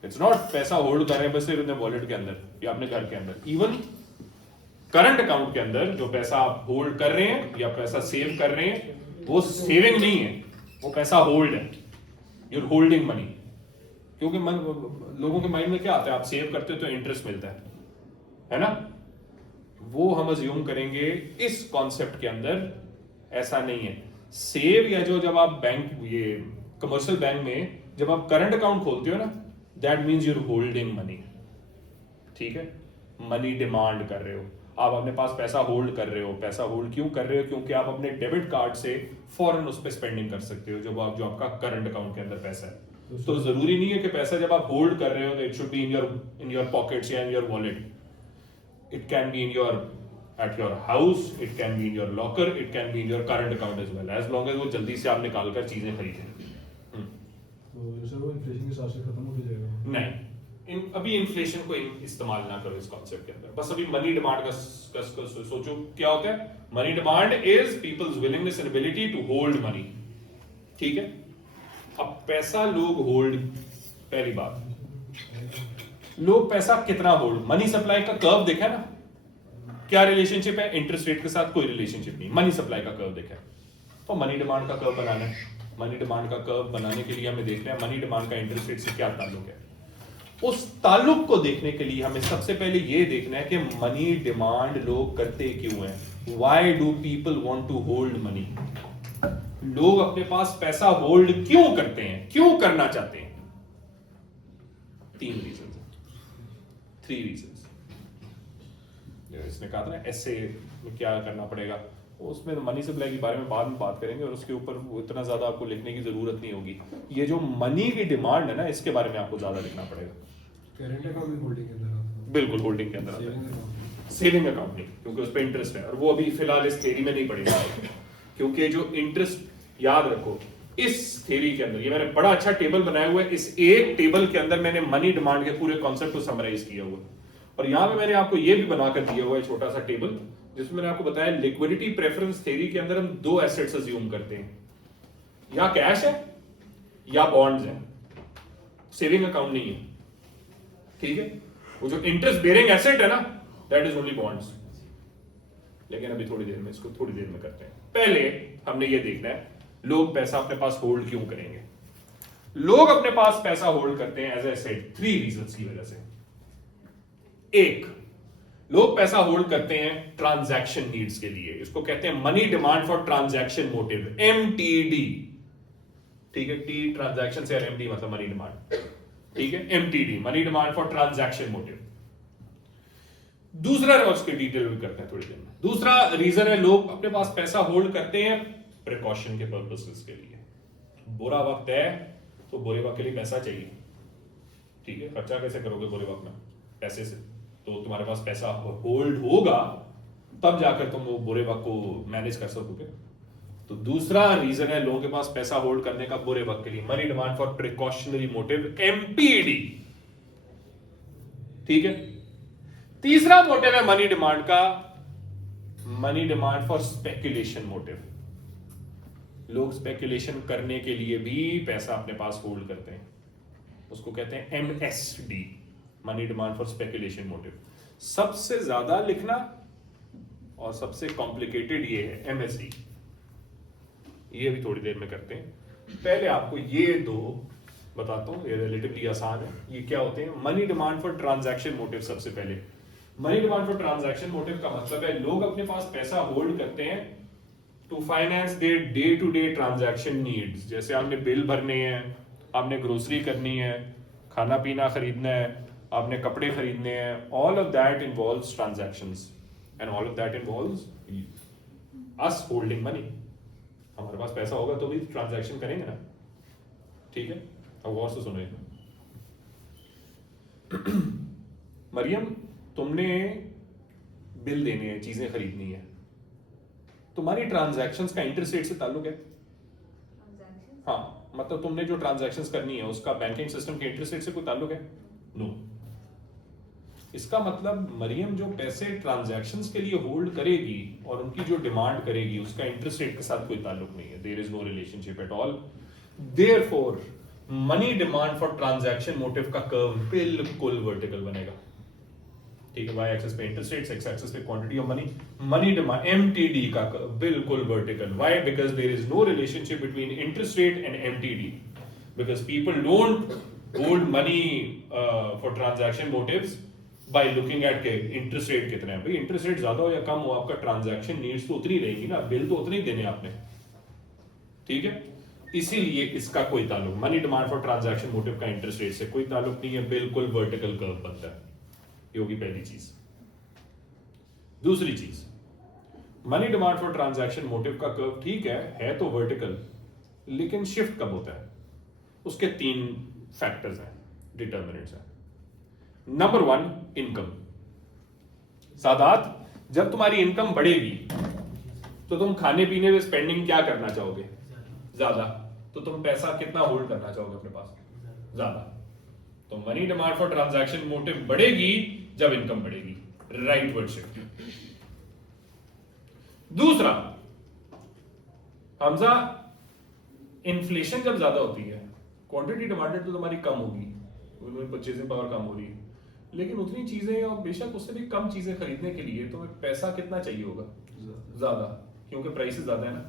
इट्स नॉट पैसा होल्ड कर रहे हैं बस सिर्फ अपने वॉलेट के अंदर या अपने घर के अंदर. इवन करंट अकाउंट के अंदर जो पैसा आप होल्ड कर रहे हैं या पैसा सेव कर रहे हैं, वो सेविंग नहीं है, वो पैसा होल्ड है. You're holding money. क्योंकि लोगों के माइंड में क्या आता है, आप सेव करते हो तो इंटरेस्ट मिलता है ना? वो हम अज्यूम करेंगे इस कॉन्सेप्ट के अंदर ऐसा नहीं है. सेव या जो जब आप बैंक, ये कमर्शियल बैंक में जब आप करंट अकाउंट खोलते हो ना, that means you're holding money. ठीक है, मनी डिमांड कर रहे हो, आप अपने पास पैसा होल्ड कर रहे हो. पैसा होल्ड क्यों कर रहे हो? क्योंकि आप अपने डेबिट कार्ड से फौरन उस पर स्पेंडिंग कर सकते हो जो आपका करंट अकाउंट के अंदर पैसा है. तो जरूरी नहीं है कि पैसा जब आप होल्ड कर रहे हो it should be in your pockets या in your wallet. It can be in your at your house, it can be in your locker, it can be in your current account as well, as long as वो जल्दी से आप निकाल कर चीजें खरीदें. तो सर वो इन्फ्लेशन के हिसाब से खत्म हो जाएगा? नहीं, अभी इन्फ्लेशन को इस्तेमाल ना करो इस कॉन्सेप्ट के अंदर. बस अभी मनी डिमांड का सोचो क्या होता है. Money demand is people's willingness and ability to hold money. ठीक है, अब पैसा लोग होल्ड, पहली बात, लोग पैसा कितना होल्ड, मनी सप्लाई का कर्व देखा ना, क्या रिलेशनशिप है इंटरेस्ट रेट के साथ? कोई रिलेशनशिप नहीं. मनी सप्लाई का कर्व देखा, तो मनी डिमांड का कर्व बनाना है. मनी डिमांड का कर्व बनाने के लिए हमें देखना है मनी डिमांड का इंटरेस्ट रेट से क्या ताल्लुक है. उस ताल्लुक को देखने के लिए हमें सबसे पहले ये देखना है कि मनी डिमांड लोग करते क्यों हैं. Why do people want to hold money? लोग अपने पास पैसा होल्ड क्यों करते हैं, क्यों करना चाहते हैं? 3 रीजन, 3 रीजन. इसने कहा था ना ऐसे में क्या करना पड़ेगा, उसमें मनी सप्लाई के बारे में बाद में बात करेंगे और उसके ऊपर इतना ज्यादा आपको लिखने की जरूरत नहीं होगी. ये जो मनी की डिमांड है ना, इसके बारे में आपको ज्यादा लिखना पड़ेगा. करंट अकाउंट भी होल्डिंग के अंदर आता है? बिल्कुल होल्डिंग के अंदर आता सेविंग है. अकाउंट? सेविंग अकाउंट नहीं, क्योंकि उस पर इंटरेस्ट है और वो अभी फिलहाल इस थ्योरी में नहीं पड़ेगा. क्योंकि जो इंटरेस्ट, याद रखो इस थ्योरी के अंदर, ये मैंने बड़ा अच्छा टेबल बनाया हुआ है. इस एक टेबल के अंदर मैंने मनी डिमांड के पूरे कॉन्सेप्ट को समराइज किया हुआ है. और यहां पे मैंने आपको ये भी बनाकर दिया हुआ है छोटा सा टेबल, जिसमें मैंने आपको बताया लिक्विडिटी प्रेफरेंस थ्योरी के अंदर हम 2 एसेट्स अज्यूम करते हैं, या कैश है या बॉन्ड्स है. सेविंग अकाउंट नहीं है. ठीक है, वो जो इंटरेस्ट बेयरिंग एसेट है ना, दैट इज ओनली बॉन्ड्स. लेकिन अभी थोड़ी देर में इसको थोड़ी देर में करते हैं. पहले हमने ये देखना है लोग पैसा अपने पास होल्ड क्यों करेंगे. लोग अपने पास पैसा होल्ड करते हैं एज आई सेड 3 रीजंस की वजह से. एक, लोग पैसा होल्ड करते हैं ट्रांजैक्शन नीड्स के लिए. इसको कहते हैं money demand for transaction motive, MTD. ठीक है, टी ट्रांजैक्शन से, एमडी मतलब मनी डिमांड. ठीक है, MTD money demand for transaction motive. दूसरा, उसके डिटेल भी करते हैं थोड़ी देर में. दूसरा रीजन है लोग अपने पास पैसा होल्ड करते हैं प्रिकॉशन के पर्पसेस के लिए. बुरा वक्त है तो बुरे वक्त के लिए पैसा चाहिए. ठीक है, खर्चा कैसे करोगे बुरे वक्त में? पैसे से. तो तुम्हारे पास पैसा होल्ड होगा तब जाकर तुम वो बुरे वक्त को मैनेज कर सकोगे. तो दूसरा रीजन है लोगों के पास पैसा होल्ड करने का बुरे वक्त के लिए, money demand for precautionary motive, MPD. ठीक है. तीसरा मोटिव है मनी डिमांड का, money demand for speculation motive. लोग स्पेकुलेशन करने के लिए भी पैसा अपने पास होल्ड करते हैं, उसको कहते हैं MSD, money demand for speculation motive. सबसे ज्यादा लिखना और सबसे कॉम्प्लिकेटेड ये है MSD। ये भी थोड़ी देर में करते हैं, पहले आपको ये दो बताता हूं, ये रिलेटिवली आसान है। ये क्या होते हैं? Money demand for transaction motive. सबसे पहले money demand for transaction motive का मतलब है लोग अपने पास पैसा होल्ड करते हैं to finance their day to day transaction needs. जैसे आपने बिल भरने हैं, आपने ग्रोसरी करनी है, खाना पीना खरीदना है, आपने कपड़े खरीदने हैं, all of that involves transactions and all of that involves us holding money. हमारे पास पैसा होगा तो भी ट्रांजैक्शन करेंगे ना, ठीक है? अब गौर से सुनो। मरियम, तुमने बिल देने हैं, चीजें खरीदनी है, तुम्हारी ट्रांजैक्शंस का इंटरेस्ट रेट से ताल्लुक है? हाँ, मतलब तुमने जो ट्रांजैक्शंस करनी है उसका बैंकिंग सिस्टम के इंटरेस्ट रेट से कोई ताल्लुक है? नो। इसका मतलब मरियम जो पैसे ट्रांजैक्शंस के लिए होल्ड करेगी और उनकी जो डिमांड करेगी उसका इंटरेस्ट रेट के साथ कोई ताल्लुक नहीं है। There is no relationship at all. Therefore money demand for transaction motive का कर्व बिल्कुल वर्टिकल बनेगा, ठीक है? वाई एक्सिस पे इंटरेस्ट रेट्स, एक्स एक्सिस पे quantity of money. Money demand MTD का कर्व बिल्कुल vertical. Why? Because there is no relationship between interest rate and MTD, because people don't hold money for transaction motives by looking at के इंटरेस्ट रेट कितना है। भाई इंटरेस्ट रेट ज्यादा हो या कम हो, आपका ट्रांजैक्शन नीड्स तो उतनी रहेगी ना, बिल तो उतनी देने आपने, ठीक है? इसीलिए इसका कोई ताल्लुक money demand for transaction motive का इंटरेस्ट रेट से कोई ताल्लुक नहीं है, बिल्कुल वर्टिकल कर्व बनता है। ये होगी पहली चीज। दूसरी चीज, money demand for transaction motive का कर्व ठीक है तो वर्टिकल, लेकिन शिफ्ट कब होता है? उसके 3 फैक्टर्स हैं, डिटर्मिनेंट्स हैं। Number 1, income. सादात, जब तुम्हारी इनकम बढ़ेगी तो तुम खाने पीने में स्पेंडिंग क्या करना चाहोगे? ज्यादा। तो तुम पैसा कितना होल्ड करना चाहोगे अपने पास? ज्यादा। तो money demand for transaction motive बढ़ेगी जब इनकम बढ़ेगी, राइट वर्ड शिफ्ट। दूसरा, हमजा, इन्फ्लेशन जब ज्यादा होती है, क्वांटिटी डिमांडेड तो तुम्हारी कम होगी, परचेजिंग पावर कम हो रही है, लेकिन उतनी चीजें और बेशक उससे भी कम चीजें खरीदने के लिए तुम्हें पैसा कितना चाहिए होगा? ज्यादा, क्योंकि प्राइसेस ज्यादा है ना,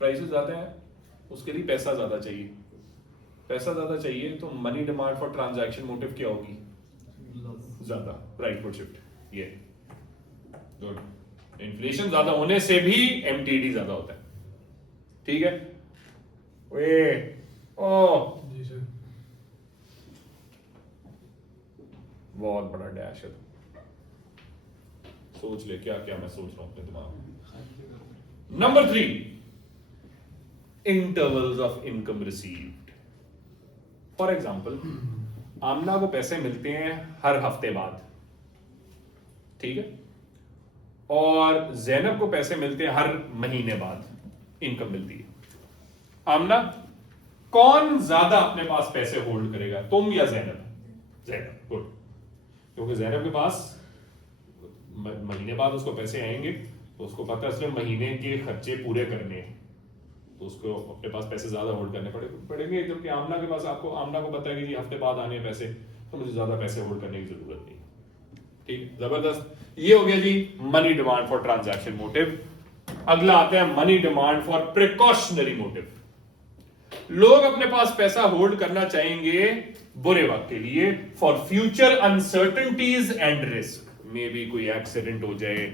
प्राइसेस ज्यादा है, उसके लिए पैसा ज्यादा चाहिए। पैसा ज्यादा चाहिए तो money demand for transaction motive क्या होगी? ज्यादा, राइट वर्ड शिफ्ट। ये गुड। इन्फ्लेशन ज्यादा होने से भी MTD ज्यादा होता है, ठीक है? जी सर। बहुत बड़ा डैश है, सोच ले क्या क्या मैं सोच रहा हूं अपने दिमाग में। Number 3, intervals of income received. For example, Amna को पैसे मिलते हैं हर हफ्ते बाद, ठीक है? और जैनब को पैसे मिलते हैं हर महीने बाद इनकम मिलती है। आमना, कौन ज्यादा अपने पास पैसे होल्ड करेगा, तुम या जैनब? जैनब, गुड। क्योंकि जैनब के पास महीने बाद उसको पैसे आएंगे तो उसको पता है सिर्फ महीने के खर्चे पूरे करने हैं, तो उसको अपने पास पैसे ज्यादा होल्ड करने पड़ेंगे। जबकि आमना के पास, आमना को पता है कि जी हफ्ते बाद आने हैं पैसे, तो मुझे ज्यादा पैसे होल्ड करने की जरूरत नहीं। ठीक, जबरदस्त। ये हो गया जी money demand for transaction motive. अगला आता है money demand for precautionary motive. लोग अपने पास पैसा होल्ड करना चाहेंगे बुरे वक्त के लिए, for future uncertainties and risk. May be कोई एक्सीडेंट हो जाए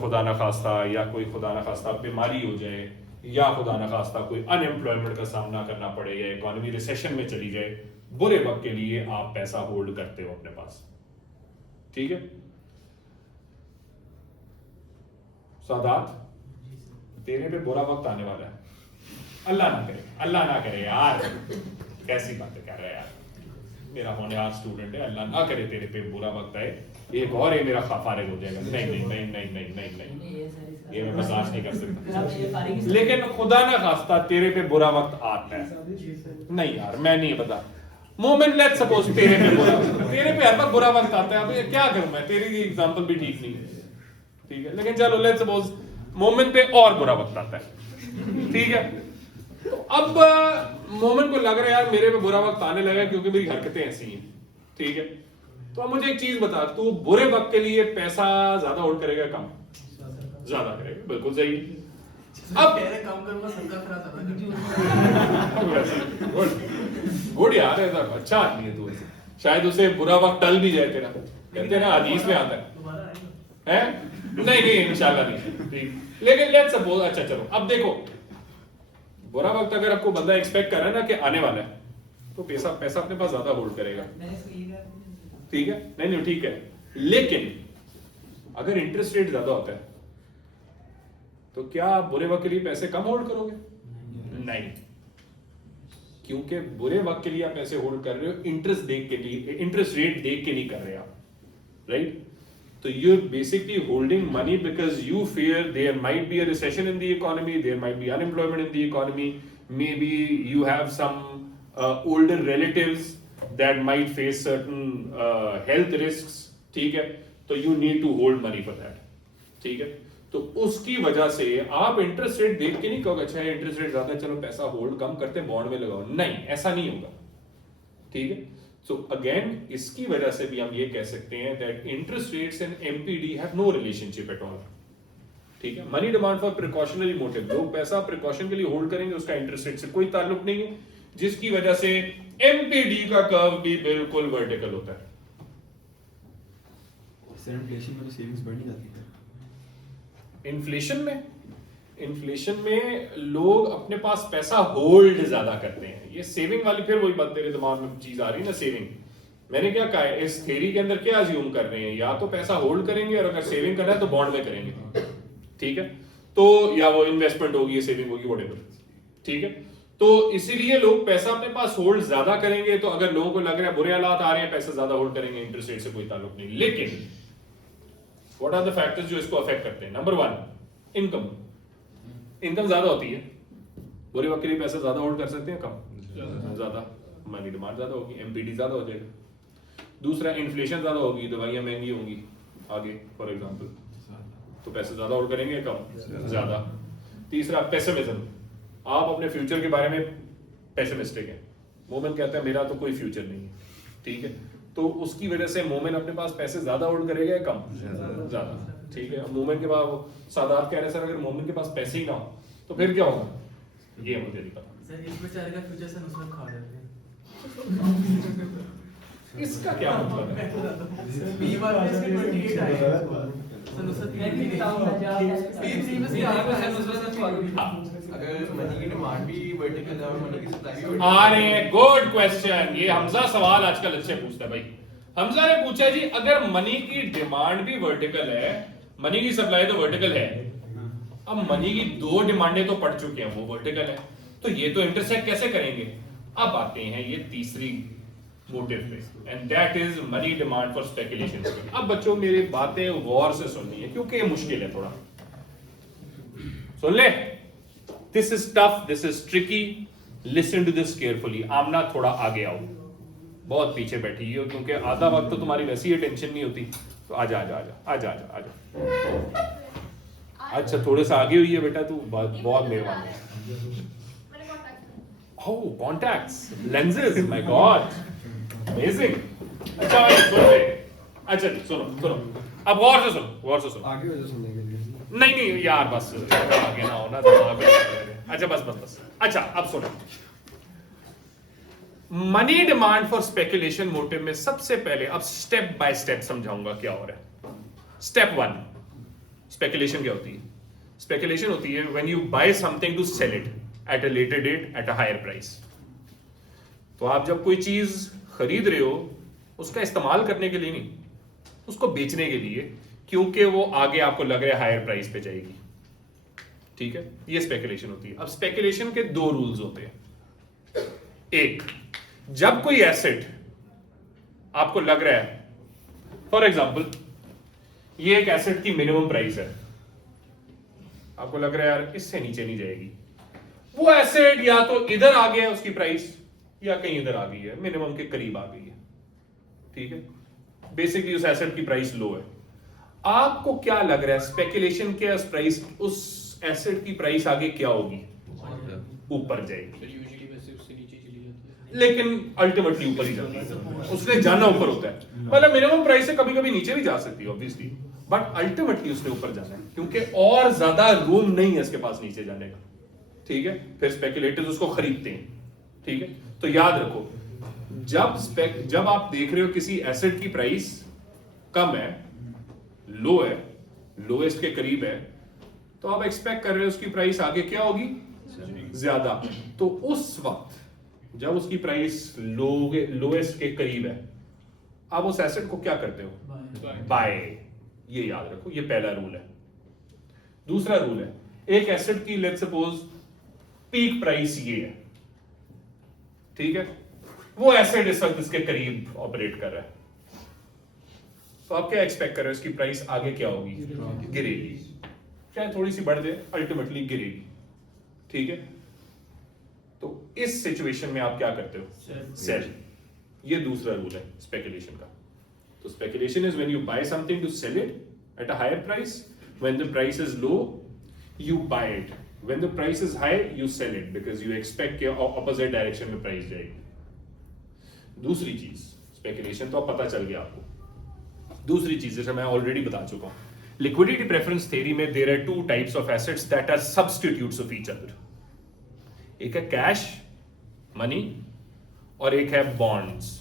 खुदा ना खास्ता, या कोई खुदा ना खास्ता बीमारी हो जाए, या खुदा ना खास्ता कोई अनएम्प्लॉयमेंट का सामना करना पड़े, या इकोनॉमी रिसेशन में चली जाए। बुरे वक्त के लिए आप पैसा होल्ड करते हो अपने पास, ठीक है? सादात, तेरे पे बुरा वक्त आने वाला है, अल्लाह ना करे, अल्लाह ना करे यार, कैसी बातें कर रहे हैं यार, मेरा होनहार स्टूडेंट है, अल्लाह ना करे तेरे पे बुरा वक्त आए, एक और है मेरा फारिग हो जाएगा। नहीं नहीं नहीं नहीं नहीं नहीं नहीं, ये मैं बर्दाश्त नहीं कर सकता। लेकिन खुदा ना खास्ता तेरे पे बुरा वक्त आता है, नहीं यार मैं नहीं बता, मोमेंट लेट्स सपोज तेरे पे बुरा, तेरे पे हर वक्त बुरा वक्त आता है, अब क्या करूं मैं, तेरी एग्जांपल भी ठीक नहीं है, ठीक है? लेकिन चलो लेट्स सपोज मोमेंट पे और बुरा वक्त आता है, ठीक है, तो अब मोमेंट को लग रहा है यार मेरे पे बुरा वक्त आने लगा क्योंकि मेरी हरकतें ऐसी हैं, ठीक है। तो अब मुझे एक चीज बता, तू बुरे वक्त के लिए पैसा ज्यादा होल्ड करेगा कम? ज्यादा करेगा, बिल्कुल सही। अब कम करूंगा सबका गुड यार, ऐसा अच्छा आदमी है तू, शायद उसे बुरा वक्त टल भी जाए तेरा, कहते हैं ना हदीस में आता है नहीं नहीं इंशाल्लाह नहीं, ठीक। लेकिन लेट्स सपोज, अच्छा चलो अब देखो, बुरा वक्त अगर आपको बंदा एक्सपेक्ट कर रहा है ना कि आने वाला है, तो पैसा अपने पास ज्यादा होल्ड करेगा, ठीक है, नहीं ठीक है। लेकिन अगर इंटरेस्ट रेट ज्यादा होता है तो क्या आप बुरे वक्त के लिए पैसे कम होल्ड करोगे? नहीं, क्योंकि बुरे वक्त के लिए आप पैसे होल्ड कर रहे हो इंटरेस्ट रेट देख के नहीं कर रहे आप, right? So you're basically holding money because you fear there might be a recession in the economy, there might be unemployment in the economy, maybe you have some older relatives that might face certain health risks, ठीक है, तो you need to hold money for that, ठीक है। तो उसकी वजह से आप इंटरेस्ट रेट देख के नहीं कहोगे अच्छा इंटरेस्ट रेट ज्यादा है चलो पैसा होल्ड कम करते हैं बॉन्ड में लगाओ, नहीं ऐसा नहीं होगा, ठीक है। So again, इसकी वजह से भी हम ये कह सकते हैं that interest rates and MPD have no relationship at all, ठीक है। Money demand for precautionary motive, लोग पैसा प्रिकॉशन के लिए होल्ड करेंगे, उसका इंटरेस्ट रेट से कोई ताल्लुक नहीं है, जिसकी वजह से MPD का कर्व भी बिल्कुल वर्टिकल होता है। सर इन्फ्लेशन में तो सेविंग्स बढ़ नहीं जाती है। इन्फ्लेशन में लोग अपने पास पैसा होल्ड ज्यादा करते हैं, ये सेविंग वाली फिर वही बात तेरे दिमाग में चीज आ रही है ना, सेविंग। मैंने क्या कहा है, इस थ्योरी के अंदर क्या अज्यूम कर रहे हैं, या तो पैसा होल्ड करेंगे और अगर सेविंग करना है तो बॉन्ड में करेंगे, ठीक है, तो या वो इन्वेस्टमेंट होगी सेविंग होगी व्हाटएवर, ठीक है। तो इसीलिए लोग पैसा अपने पास होल्ड ज्यादा करेंगे, तो अगर लोगों को लग रहा है बुरे हालात आ रहे हैं पैसा ज्यादा होल्ड करेंगे, इंटरेस्ट रेट से कोई ताल्लुक नहीं। लेकिन व्हाट आर द फैक्टर्स जो इसको अफेक्ट करते हैं? नंबर 1 इनकम ज्यादा होती है, बुरे वक्त के लिए पैसा ज्यादा होल्ड कर सकते हैं, कम ज्यादा, मनी डिमांड ज्यादा होगी, एमपीडी ज्यादा हो जाएगा। दूसरा इन्फ्लेशन ज्यादा होगी, दवाइयां महंगी होंगी आगे फॉर एग्जांपल, तो पैसे ज्यादा होल्ड करेंगे कम ज्यादा। तीसरा पेसिमिज्म, आप अपने फ्यूचर के बारे में पेसिमिस्टिक है, मोमेन कहता है मेरा तो कोई फ्यूचर नहीं है, ठीक है, तो उसकी वजह से मोमेन अपने पास पैसे ज्यादा होल्ड करेगा कम ज्यादा, ठीक है। मोमेन के पास सादात कह रहे सर अगर मोमेन के पास पैसे ही ना हो तो फिर क्या होगा, ये मुझे नहीं पता। सर इस बेचारे का फ्यूचर से नुसरत खा देते हैं। इसका क्या मतलब है? बीमार होने से 28 आए हैं। सर नुसरत अगर मनी की डिमांड भी वर्टिकल है और मनी की सप्लाई भी vertical आ रहे हैं, गुड क्वेश्चन। ये हमजा सवाल आजकल अच्छे पूछता है भाई। हमजा ने पूछा जी अगर मनी की डिमांड भी वर्टिकल है, मनी की सप्लाई तो वर्टिकल है, अब मनी की 2 डिमांडें तो पड़ चुके हैं वो वर्टिकल है, तो ये तो इंटरसेक्ट कैसे करेंगे? अब आते हैं ये तीसरी मोटिव पे, and that is money demand for speculation. अब बच्चों मेरी बातें गौर से सुननी है क्योंकि ये मुश्किल है थोड़ा, सुन ले। This is tough, this is tricky, listen to this carefully. Amna थोड़ा आगे आओ, बहुत पीछे बैठी हो क्योंकि आधा वक्त तो तुम्हारी वैसी ही टेंशन नहीं होती, तो आजा आजा आजा आजा आजा आजा। अच्छा थोड़े सा आगे हुई है बेटा तू, बहुत मेहरबानी है। Oh, contacts, lenses, my God, amazing. अच्छा भाई सुनो, अच्छा सुनो, अब गौर से सुनो। आगे वजह सुनने के लिए नहीं यार बस आगे ना हो ना दिमाग में। अच्छा बस। अच्छा अब सुनो, money demand for speculation motive में सबसे पहले अब स्टेप बाय स्टेप समझाऊंगा क्या हो रहा है। स्टेप 1, स्पेकुलेशन क्या होती है? स्पेकुलेशन होती है when you buy something to sell it at a later date at a higher price. तो आप जब कोई चीज खरीद रहे हो उसका इस्तेमाल करने के लिए नहीं, उसको बेचने के लिए, क्योंकि वो आगे आपको लग रहा है हायर प्राइस पे जाएगी, ठीक है, ये स्पेकुलेशन होती है। अब स्पेकुलेशन के 2 रूल्स होते हैं। एक, जब कोई एसेट आपको लग रहा है, फॉर एग्जांपल ये एक एसेट की मिनिमम प्राइस है, आपको लग रहा है यार इससे नीचे नहीं जाएगी, वो एसेट या तो इधर आ गया है उसकी प्राइस या कहीं इधर आ गई है, मिनिमम के करीब आ गई है, ठीक है, बेसिकली उस एसेट की प्राइस लो है। आपको क्या लग रहा है स्पेकुलेशन के उस एसेट की प्राइस आगे क्या होगी? ऊपर जाएगी, सर यूजुअली वैसे उससे नीचे चली जाती है। लेकिन अल्टीमेटली ऊपर ही जाती है। उसने जाना ऊपर होता है, मतलब मिनिमम प्राइस से कभी कभी नीचे भी जा सकती है ऑब्वियसली, बट अल्टीमेटली उसने ऊपर जाना है क्योंकि और ज्यादा रूम नहीं है इसके पास नीचे जाने का, ठीक है। फिर स्पेकुलेटर्स उसको खरीदते हैं, ठीक है। तो याद रखो, जब आप देख रहे हो किसी एसेट की प्राइस कम है, लो है, लोएस्ट के करीब है, तो आप एक्सपेक्ट कर रहे हो उसकी प्राइस आगे क्या होगी, ज्यादा। तो उस वक्त जब उसकी प्राइस लोएस्ट के करीब है, आप उस एसेट को क्या करते हो, बाय। ये याद रखो, ये पहला रूल है। दूसरा रूल है, एक एसेट की लेट्स सपोज पीक प्राइस ये है, ठीक है, वो एसेट इस वक्त इसके करीब ऑपरेट कर रहा है, तो आप क्या एक्सपेक्ट कर रहे हो, इसकी प्राइस आगे क्या होगी, गिरेगी, चाहे थोड़ी सी बढ़ जाए, अल्टीमेटली गिरेगी, ठीक है। तो इस सिचुएशन में आप क्या करते हो, सेल। ये दूसरा रूल है स्पेकुलेशन का। तो speculation is when you buy something to sell it at a higher price, when the price is low you buy it, when the price is high you sell it because you expect कि ऑपोजिट डायरेक्शन में प्राइस जाएगी। दूसरी चीज, स्पेकुलेशन तो अब पता चल गया आपको। दूसरी चीज जैसे मैं ऑलरेडी बता चुका हूं, लिक्विडिटी प्रेफरेंस थ्योरी में there are two types of assets that are substitutes of each other. एक है कैश मनी और एक है बॉन्ड्स।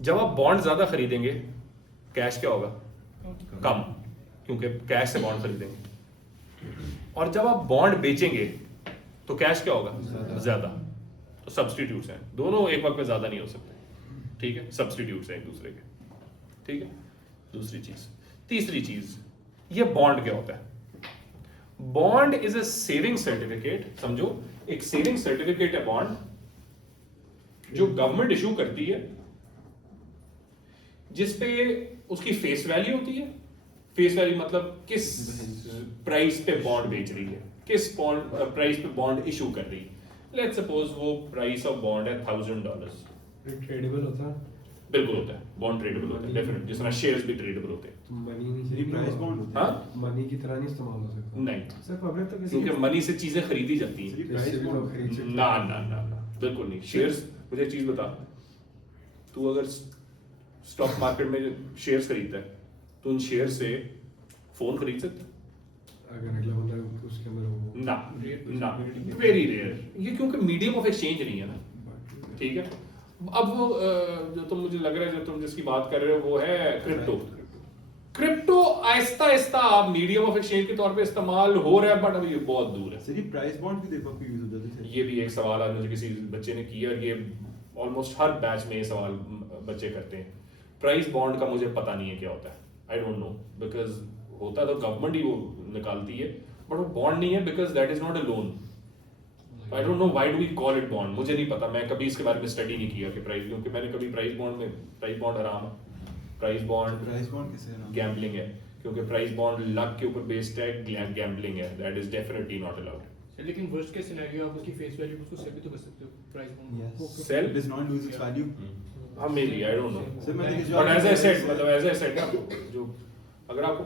जब आप बॉन्ड ज्यादा खरीदेंगे, कैश क्या होगा, कम, क्योंकि कैश से बॉन्ड खरीदेंगे। और जब आप बॉन्ड बेचेंगे तो कैश क्या होगा, ज्यादा। तो सब्स्टिट्यूट्स हैं, दोनों एक वक्त में ज्यादा नहीं हो सकते, ठीक है, सब्स्टिट्यूट्स हैं एक दूसरे के, ठीक है। दूसरी चीज। तीसरी चीज, ये बॉन्ड क्या होता है, bond is a saving certificate. समझो, एक सेविंग सर्टिफिकेट है बॉन्ड, जो गवर्नमेंट इशू करती है, जिसपे उसकी फेस वैल्यू होती है। फेस वैल्यू मतलब किस प्राइस पे बॉन्ड बेच रही है, किस प्राइस पे बॉन्ड इशू कर रही है। लेट्स सपोज वो प्राइस ऑफ बॉन्ड है $1000। ट्रेडेबल होता है, बिल्कुल होता है, बॉन्ड ट्रेडेबल होता है, डेफिनेटली, जिस तरह शेयर्स भी ट्रेडेबल होते हैं। मनी प्राइस बॉन्ड होता हाँ, मनी की तरह नहीं इस्तेमाल हो सकता। नहीं, सर पब्लिक तो क्योंकि मनी से चीजें खरीदी जाती हैं। प्राइस भी लोग खरीद सकते हैं। ना ना ना ना, बिल्कुल नहीं। शेयर्स, मुझे चीज बता, तू अगर स्टॉक मार्केट में शेयर्स खरीदता है तो उन शेयर से फोन खरीद सकता है? अगर अगला बंदा उसके अंदर हो ना ना, वेरी रेयर। ये क्योंकि मीडियम ऑफ एक्सचेंज नहीं है ना, ठीक है। अब वो जो तुम, मुझे लग रहा है जो तुम जिसकी बात कर रहे हो वो है क्रिप्टो। क्रिप्टो आहिस्ता आहिस्ता आप मीडियम ऑफ एक्सचेंज के तौर पे इस्तेमाल हो रहा है, बट अभी ये बहुत दूर है। सर ये प्राइस बॉन्ड भी देखो आपको यूज हो जाते थे। ये भी एक सवाल आज मुझे किसी बच्चे ने किया, ये ऑलमोस्ट हर बैच में ये सवाल बच्चे करते हैं। प्राइस बॉन्ड का मुझे पता नहीं है क्या होता है, आई डोंट नो, बिकॉज होता तो गवर्नमेंट ही वो निकालती है, बट वो बॉन्ड नहीं है because that is not a loan. I don't know why do we call it bond, मुझे नहीं पता, मैं कभी इसके बारे में स्टडी नहीं किया कि प्राइस, क्योंकि मैंने कभी प्राइस बॉन्ड हराम है, प्राइस बॉन्ड किसे है ना? गैम्बलिंग है, क्योंकि प्राइस बॉन्ड लक के ऊपर बेस्ड है, गैम्बलिंग है, that is definitely not allowed. लेकिन वर्स्ट केस सिनेरियो आप उसकी फेस वैल्यू उसको सेल भी तो कर सकते हो price bond. Yes. Sell? It does not lose its value. हाँ, maybe, I don't know. Sir मैंने जो But as I said, मतलब as I said ना, जो अगर आपको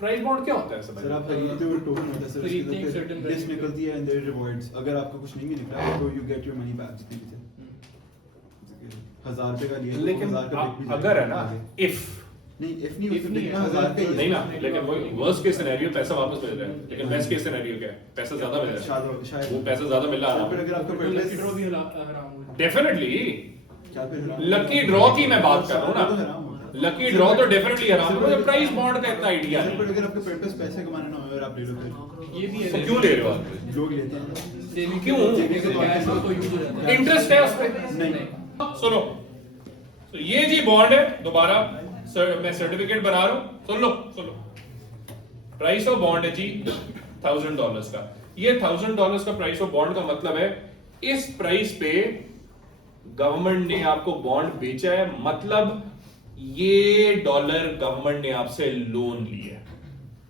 प्राइस बॉन्ड क्या होता है सब? सर आप खरीदते हो टोकन होता है सर, खरीदते हैं उसके certain अंदर लिस्ट value। निकलती है एंड देयर रिवॉर्ड्स। अगर आपको कुछ नहीं भी निकला तो you get your money back जितनी भी थे। 1000 रुपए का लिया तो लेकिन 1000 का बिक भी अगर है ना, जाएगा। if नहीं इफ नहीं If होता नहीं कितना है, 1000 का ही नहीं ना, लेकिन वही वर्स्ट केस सिनेरियो पैसा वापस मिल रहा है, लेकिन बेस्ट केस सिनेरियो क्या है, पैसा ज्यादा मिल रहा है, शायद वो पैसा ज्यादा मिल रहा फिर है। अगर आपका लकी ड्रॉ पर्पस भी हराम हुआ। डेफिनेटली लकी लकी ड्रॉ की मैं बात कर रहा हूँ ना, लकी ड्रॉ तो डेफिनेटली हराम है, मुझे प्राइस बॉन्ड का इतना आइडिया पर नहीं। अगर आपका पर्पस पैसे कमाना ना हो और आप ले लो फिर ये भी तो है, क्यों ले रहे हो आप? लोग लेते हैं। सेविंग क्यों? कैश हो तो यूज हो जाता है। इंटरेस्ट है उस पे? नहीं सुनो, तो ये जी बॉन्ड है, दोबारा मैं सर्टिफिकेट बना रहा हूं, सुन लो। प्राइस ऑफ बॉन्ड है जी $1000 का। ये $1000 का प्राइस ऑफ बॉन्ड का मतलब है इस प्राइस पे गवर्नमेंट ने आपको बॉन्ड बेचा है, मतलब ये डॉलर गवर्नमेंट ने आपसे लोन लिया है,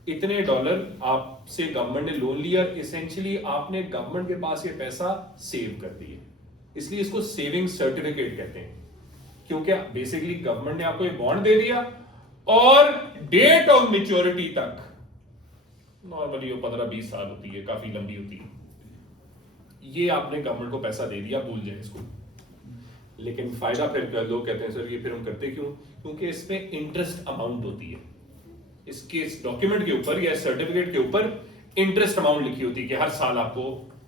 इतने डॉलर आपसे गवर्नमेंट ने लोन लिया, एसेंशियली आपने गवर्नमेंट के पास ये पैसा सेव कर दिए, इसलिए इसको सेविंग सर्टिफिकेट कहते हैं, क्योंकि बेसिकली गवर्नमेंट ने आपको ये बॉन्ड दे दिया और डेट ऑफ मैच्योरिटी तक नॉर्मली वो 15-20 साल होती है, काफी लंबी होती है, ये आपने गवर्नमेंट को पैसा दे दिया, भूल जाए इसको। लेकिन फायदा फिर लोग कहते हैं सर ये फिर हम करते क्यों? क्योंकि इसमें इंटरेस्ट अमाउंट होती है, इसके इस डॉक्यूमेंट के ऊपर या सर्टिफिकेट के ऊपर इंटरेस्ट अमाउंट लिखी होती है कि हर साल आपको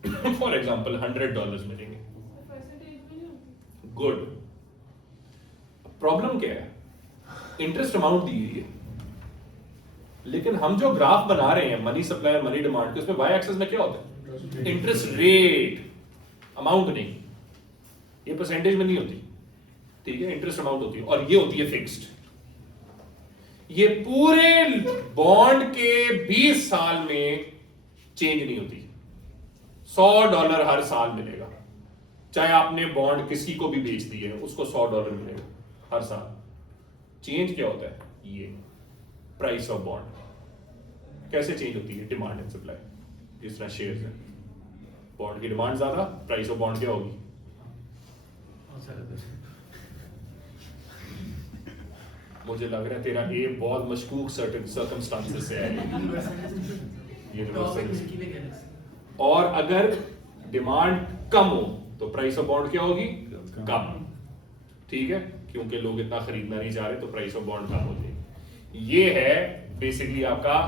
फॉर एग्जांपल $100 मिलेंगे। परसेंटेज भी नहीं होती। गुड। प्रॉब्लम क्या है? इंटरेस्ट अमाउंट दी हुई है, लेकिन हम जो ग्राफ बना रहे हैं मनी सप्लाई और मनी डिमांड के, उसमें वाई एक्सिस में क्या होता है? इंटरेस्ट रेट, अमाउंट नहीं। ये परसेंटेज में नहीं होती, ठीक है, इंटरेस्ट अमाउंट होती है, और ये होती है फिक्स्ड। ये पूरे बॉन्ड के 20 साल में चेंज नहीं होती। $100 हर साल मिलेगा, चाहे आपने बॉन्ड किसी को भी बेच दिए उसको $100 मिलेगा हर साल। चेंज क्या होता है? ये प्राइस ऑफ बॉन्ड कैसे चेंज होती है? Demand and supply. जिस तरह शेयर्स है, बॉन्ड की डिमांड ज्यादा, प्राइस ऑफ बॉन्ड क्या होगी? मुझे लग रहा है तेरा ए बहुत मशकूक सर्कमस्टांसेस से है। यूनिवर्सल। और अगर डिमांड कम हो तो प्राइस ऑफ बॉन्ड क्या होगी? कम। ठीक है, क्योंकि लोग इतना खरीदना नहीं चाह रहे तो प्राइस ऑफ बॉन्ड कम हो जाएगी। ये है बेसिकली आपका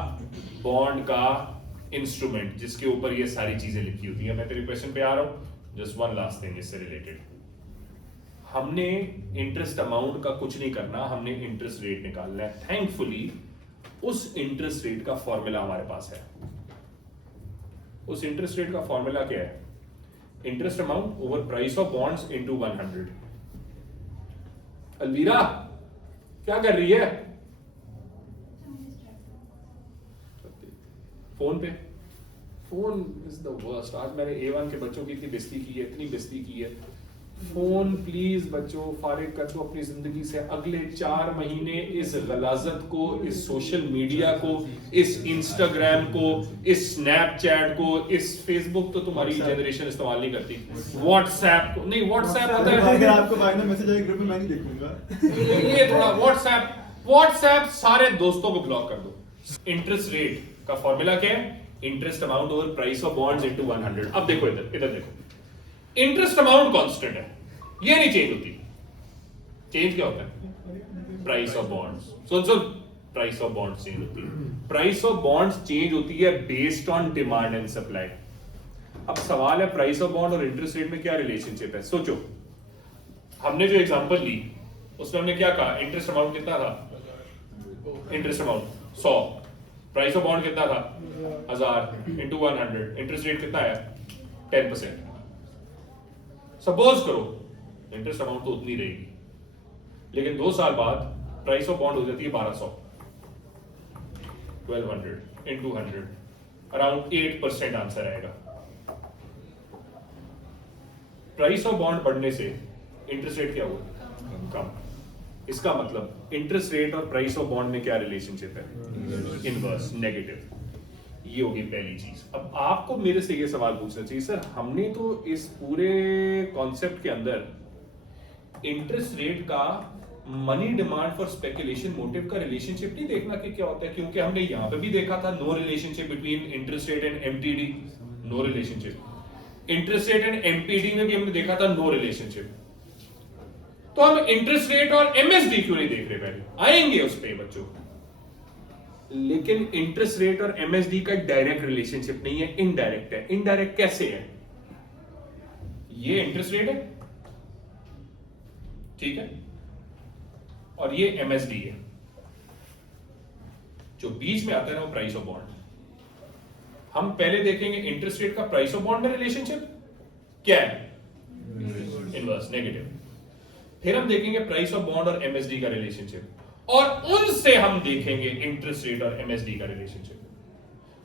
बॉन्ड का इंस्ट्रूमेंट, जिसके ऊपर ये सारी चीजें लिखी होती है। मैं तेरे क्वेश्चन पे आ रहा हूं। जस्ट वन लास्ट थिंग इससे रिलेटेड, हमने इंटरेस्ट अमाउंट का कुछ नहीं करना, हमने इंटरेस्ट रेट निकालना है। थैंकफुली उस इंटरेस्ट रेट का फॉर्मूला हमारे पास है। उस इंटरेस्ट रेट का फॉर्मूला क्या है? Interest amount over price of bonds into 100। Alvira क्या कर रही है? फोन पे। Phone is the worst. आज मैंने A1 के बच्चों की इतनी बेइज्जती की है, इतनी बेइज्जती की है। फोन प्लीज बच्चों फारिग कर दो अपनी जिंदगी से। अगले 4 महीने इस गलाजत को, इस सोशल मीडिया को, इस इंस्टाग्राम को, इस स्नैपचैट को, इस फेसबुक तो तुम्हारी जनरेशन इस्तेमाल नहीं करती, व्हाट्सएप को नहीं, व्हाट्सएप होता है अगर आपको भाई ना मैसेज आए ग्रुप में मैं नहीं देखूंगा। ये थोड़ा व्हाट्सएप सारे दोस्तों को ब्लॉक कर दो। इंटरेस्ट रेट का फॉर्मूला क्या है? Interest amount over price of bonds into 100। अब देखो इधर देखो, इंटरेस्ट अमाउंट कांस्टेंट है, ये नहीं चेंज होती। चेंज क्या होता है? Price of bonds. Soon price of bonds change होती है। प्राइस ऑफ बॉन्ड्स चेंज होती है based on demand and supply. अब सवाल है प्राइस ऑफ बॉन्ड और इंटरेस्ट रेट में क्या रिलेशनशिप है? सोचो, हमने जो एग्जांपल ली उसमें हमने क्या कहा? इंटरेस्ट अमाउंट कितना था? Interest amount 100, price of bond कितना था? 1000 इनटू 100। इंटरेस्ट रेट कितना है? 10%। सपोज करो इंटरेस्ट अमाउंट तो उतनी रहेगी, लेकिन 2 साल बाद प्राइस ऑफ बॉन्ड हो जाती है 1200, 1200 इनटू 100, अराउंड 8% आंसर आएगा। प्राइस ऑफ बॉन्ड बढ़ने से इंटरेस्ट रेट क्या हुआ? कम। इसका मतलब इंटरेस्ट रेट और प्राइस ऑफ बॉन्ड में क्या रिलेशनशिप है? Inverse, negative. ये होगी पहली चीज। अब आपको मेरे से ये सवाल पूछना चाहिए, सर हमने तो इस पूरे कॉन्सेप्ट के अंदर इंटरेस्ट रेट का money demand for speculation motive का रिलेशनशिप नहीं देखना कि क्या होता है, क्योंकि हमने यहां पे भी देखा था no relationship between interest rate and MTD, no relationship. Interest rate and MPD में भी हमने देखा था नो रिलेशनशिप। तो हम इंटरेस्ट रेट और एमएसडी क्यों नहीं देख रहे? पहले आएंगे उस पे बच्चों, लेकिन इंटरेस्ट रेट और एमएसडी का डायरेक्ट रिलेशनशिप नहीं है, इनडायरेक्ट है। इनडायरेक्ट कैसे है? ये इंटरेस्ट रेट है, ठीक है, और ये एमएसडी है। जो बीच में आता है ना वो प्राइस ऑफ बॉन्ड। हम पहले देखेंगे इंटरेस्ट रेट का प्राइस ऑफ बॉन्ड में रिलेशनशिप क्या है? Inverse, negative. फिर हम देखेंगे प्राइस ऑफ बॉन्ड और एमएसडी का रिलेशनशिप, और उनसे हम देखेंगे इंटरेस्ट रेट और एमएसडी का रिलेशनशिप।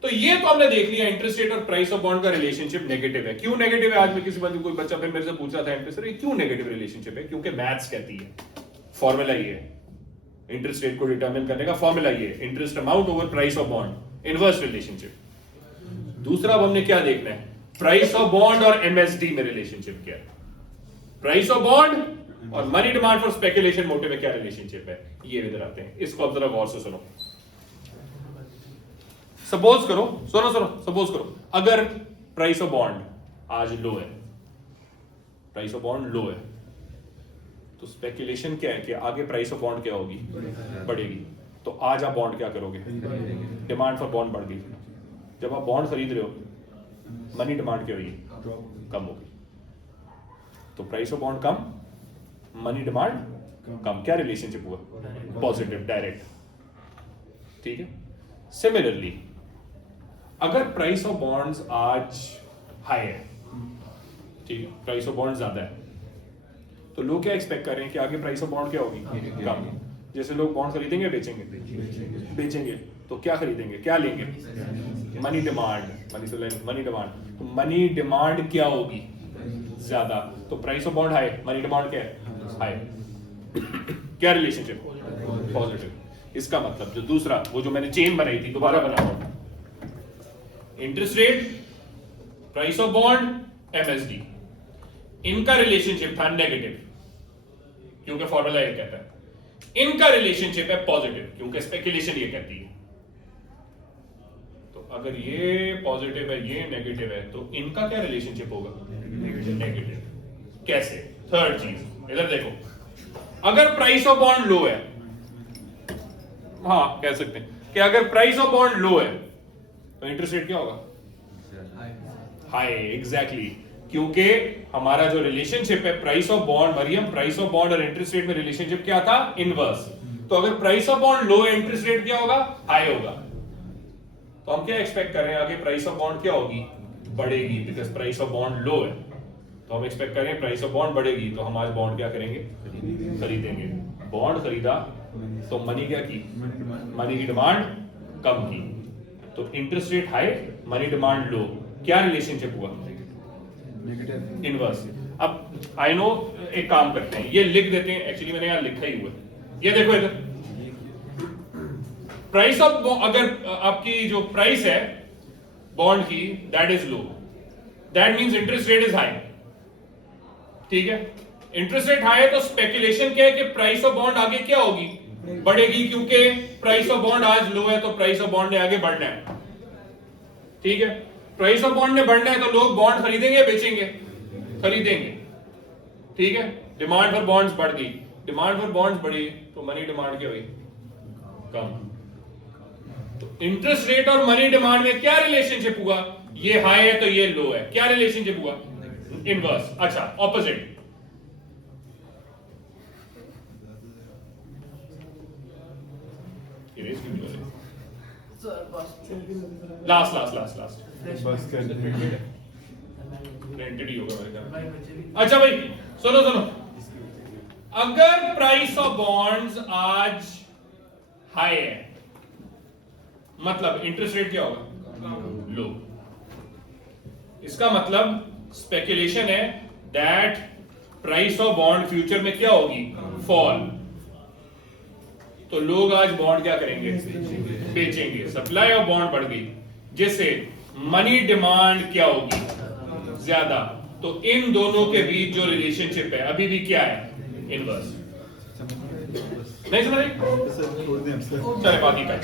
तो ये तो हमने देख लिया इंटरेस्ट रेट और प्राइस ऑफ बॉन्ड का रिलेशनशिप नेगेटिव है। क्यों नेगेटिव है? आज में किसी कोई बच्चा फिर मेरे से पूछ रहा था इंटरेस्ट रेट क्यों नेगेटिव रिलेशनशिप है? क्योंकि मैथ्स कहती है, फॉर्मूला ये है, इंटरेस्ट रेट को डिटरमिन करने का फॉर्मूला ये है, interest amount over price of bond, inverse relationship. दूसरा अब हमने क्या देखना है? प्राइस ऑफ बॉन्ड और एमएसडी में रिलेशनशिप क्या है? प्राइस ऑफ बॉन्ड और money demand for speculation motive में क्या रिलेशनशिप है? ये इधर आते हैं। इसको अब जरा गौर से सुनो। सपोज करो, सुनो, सपोज करो अगर प्राइस ऑफ बॉन्ड आज लो है, प्राइस ऑफ बॉन्ड लो है, तो स्पेकुलेशन क्या है कि आगे प्राइस ऑफ बॉन्ड क्या होगी, बढ़ेगी। तो आज आप बॉन्ड क्या करोगे, डिमांड फॉर बॉन्ड बढ़ गई। जब आप बॉन्ड खरीद रहे हो मनी डिमांड क्या होगी, कम होगी, तो प्राइस ऑफ बॉन्ड कम, मनी डिमांड कम। क्या रिलेशनशिप हुआ, पॉजिटिव, डायरेक्ट। ठीक है। सिमिलरली अगर प्राइस ऑफ बॉन्ड्स आज हाई है, ठीक है, प्राइस ऑफ बॉन्ड ज्यादा है, तो लोग क्या एक्सपेक्ट कर रहे हैं कि आगे प्राइस ऑफ बॉन्ड क्या होगी, कम। जैसे लोग बॉन्ड खरीदेंगे, बेचेंगे, बेचेंगे तो क्या खरीदेंगे, क्या लेंगे, मनी डिमांड, मनी डिमांड। तो मनी डिमांड क्या होगी, ज्यादा, तो price of bond high, money demand क्या है, हाई। क्या रिलेशनशिप, पॉजिटिव। इसका मतलब जो दूसरा, वो जो मैंने चेन बनाई थी, दोबारा बना रहा हूं, interest rate, price of bond, MSD, इनका रिलेशनशिप था नेगेटिव, क्योंकि फॉर्मूला ये कहता है। इनका रिलेशनशिप है पॉजिटिव, क्योंकि स्पेकुलेशन ये कहती है। तो अगर ये पॉजिटिव है, ये नेगेटिव है, तो इनका क्या रिलेशनशिप होगा, नेगेटिव। कैसे, थर्ड चीज इधर देखो, अगर प्राइस ऑफ बॉन्ड लो है, हाँ कह सकते हैं कि अगर प्राइस ऑफ बॉन्ड लो है तो इंटरेस्ट रेट क्या होगा, हाई। एग्जैक्टली, क्योंकि हमारा जो रिलेशनशिप है price of bond, Mariam, price of bond और इंटरेस्ट रेट में रिलेशनशिप क्या था, इनवर्स। तो अगर प्राइस ऑफ बॉन्ड लो है, इंटरेस्ट रेट क्या होगा, हाई होगा। तो हम क्या एक्सपेक्ट कर रहे हैं, आगे प्राइस ऑफ बॉन्ड क्या होगी, बढ़ेगी, बिकॉज प्राइस ऑफ बॉन्ड लो है। तो हम एक्सपेक्ट करें प्राइस ऑफ बॉन्ड बढ़ेगी, तो हम आज बॉन्ड क्या करेंगे, खरीदेंगे। बॉन्ड खरीदा तो मनी क्या की, मनी की डिमांड कम की। तो interest rate high, money demand low, क्या रिलेशनशिप हुआ, नेगेटिव, इनवर्स। अब आई नो, एक काम करते हैं, ये लिख देते हैं, एक्चुअली मैंने यहां लिखा ही हुआ है, ये देखो इधर, प्राइस ऑफ, अगर आपकी जो प्राइस है बॉन्ड की, that is low, that means interest rate is high. ठीक है, इंटरेस्ट रेट हाई है तो स्पेकुलेशन क्या है कि प्राइस ऑफ बॉन्ड आगे क्या होगी, बढ़ेगी, क्योंकि प्राइस ऑफ बॉन्ड आज लो है, तो प्राइस ऑफ बॉन्ड ने आगे बढ़ना है। ठीक है, प्राइस ऑफ बॉन्ड ने बढ़ना है तो लोग बॉन्ड खरीदेंगे, बेचेंगे, खरीदेंगे। ठीक है, डिमांड फॉर बॉन्ड्स बढ़ गई, डिमांड फॉर बॉन्ड्स बढ़ी तो मनी डिमांड क्या हुई, कम। तो इंटरेस्ट रेट और मनी डिमांड में क्या रिलेशनशिप हुआ, ये हाई है तो ये लो है, क्या रिलेशनशिप हुआ, इनवर्स। अच्छा, opposite, last last last last बस कर प्रिंटेड ही होगा मेरे ख्याल। अच्छा भाई सुनो सुनो, अगर प्राइस ऑफ बॉन्ड्स आज हाई है, मतलब इंटरेस्ट रेट क्या होगा, लो। इसका मतलब स्पेकुलेशन है that price of bond future में क्या होगी, फॉल। तो लोग आज बॉन्ड क्या करेंगे, बेचेंगे, सप्लाई ऑफ बॉन्ड बढ़ गई, जिससे मनी डिमांड क्या होगी, ज्यादा। तो इन दोनों के बीच जो रिलेशनशिप है अभी भी क्या है, इनवर्स। नहीं समझ, छोड़ दें अब सर। चले बाकी का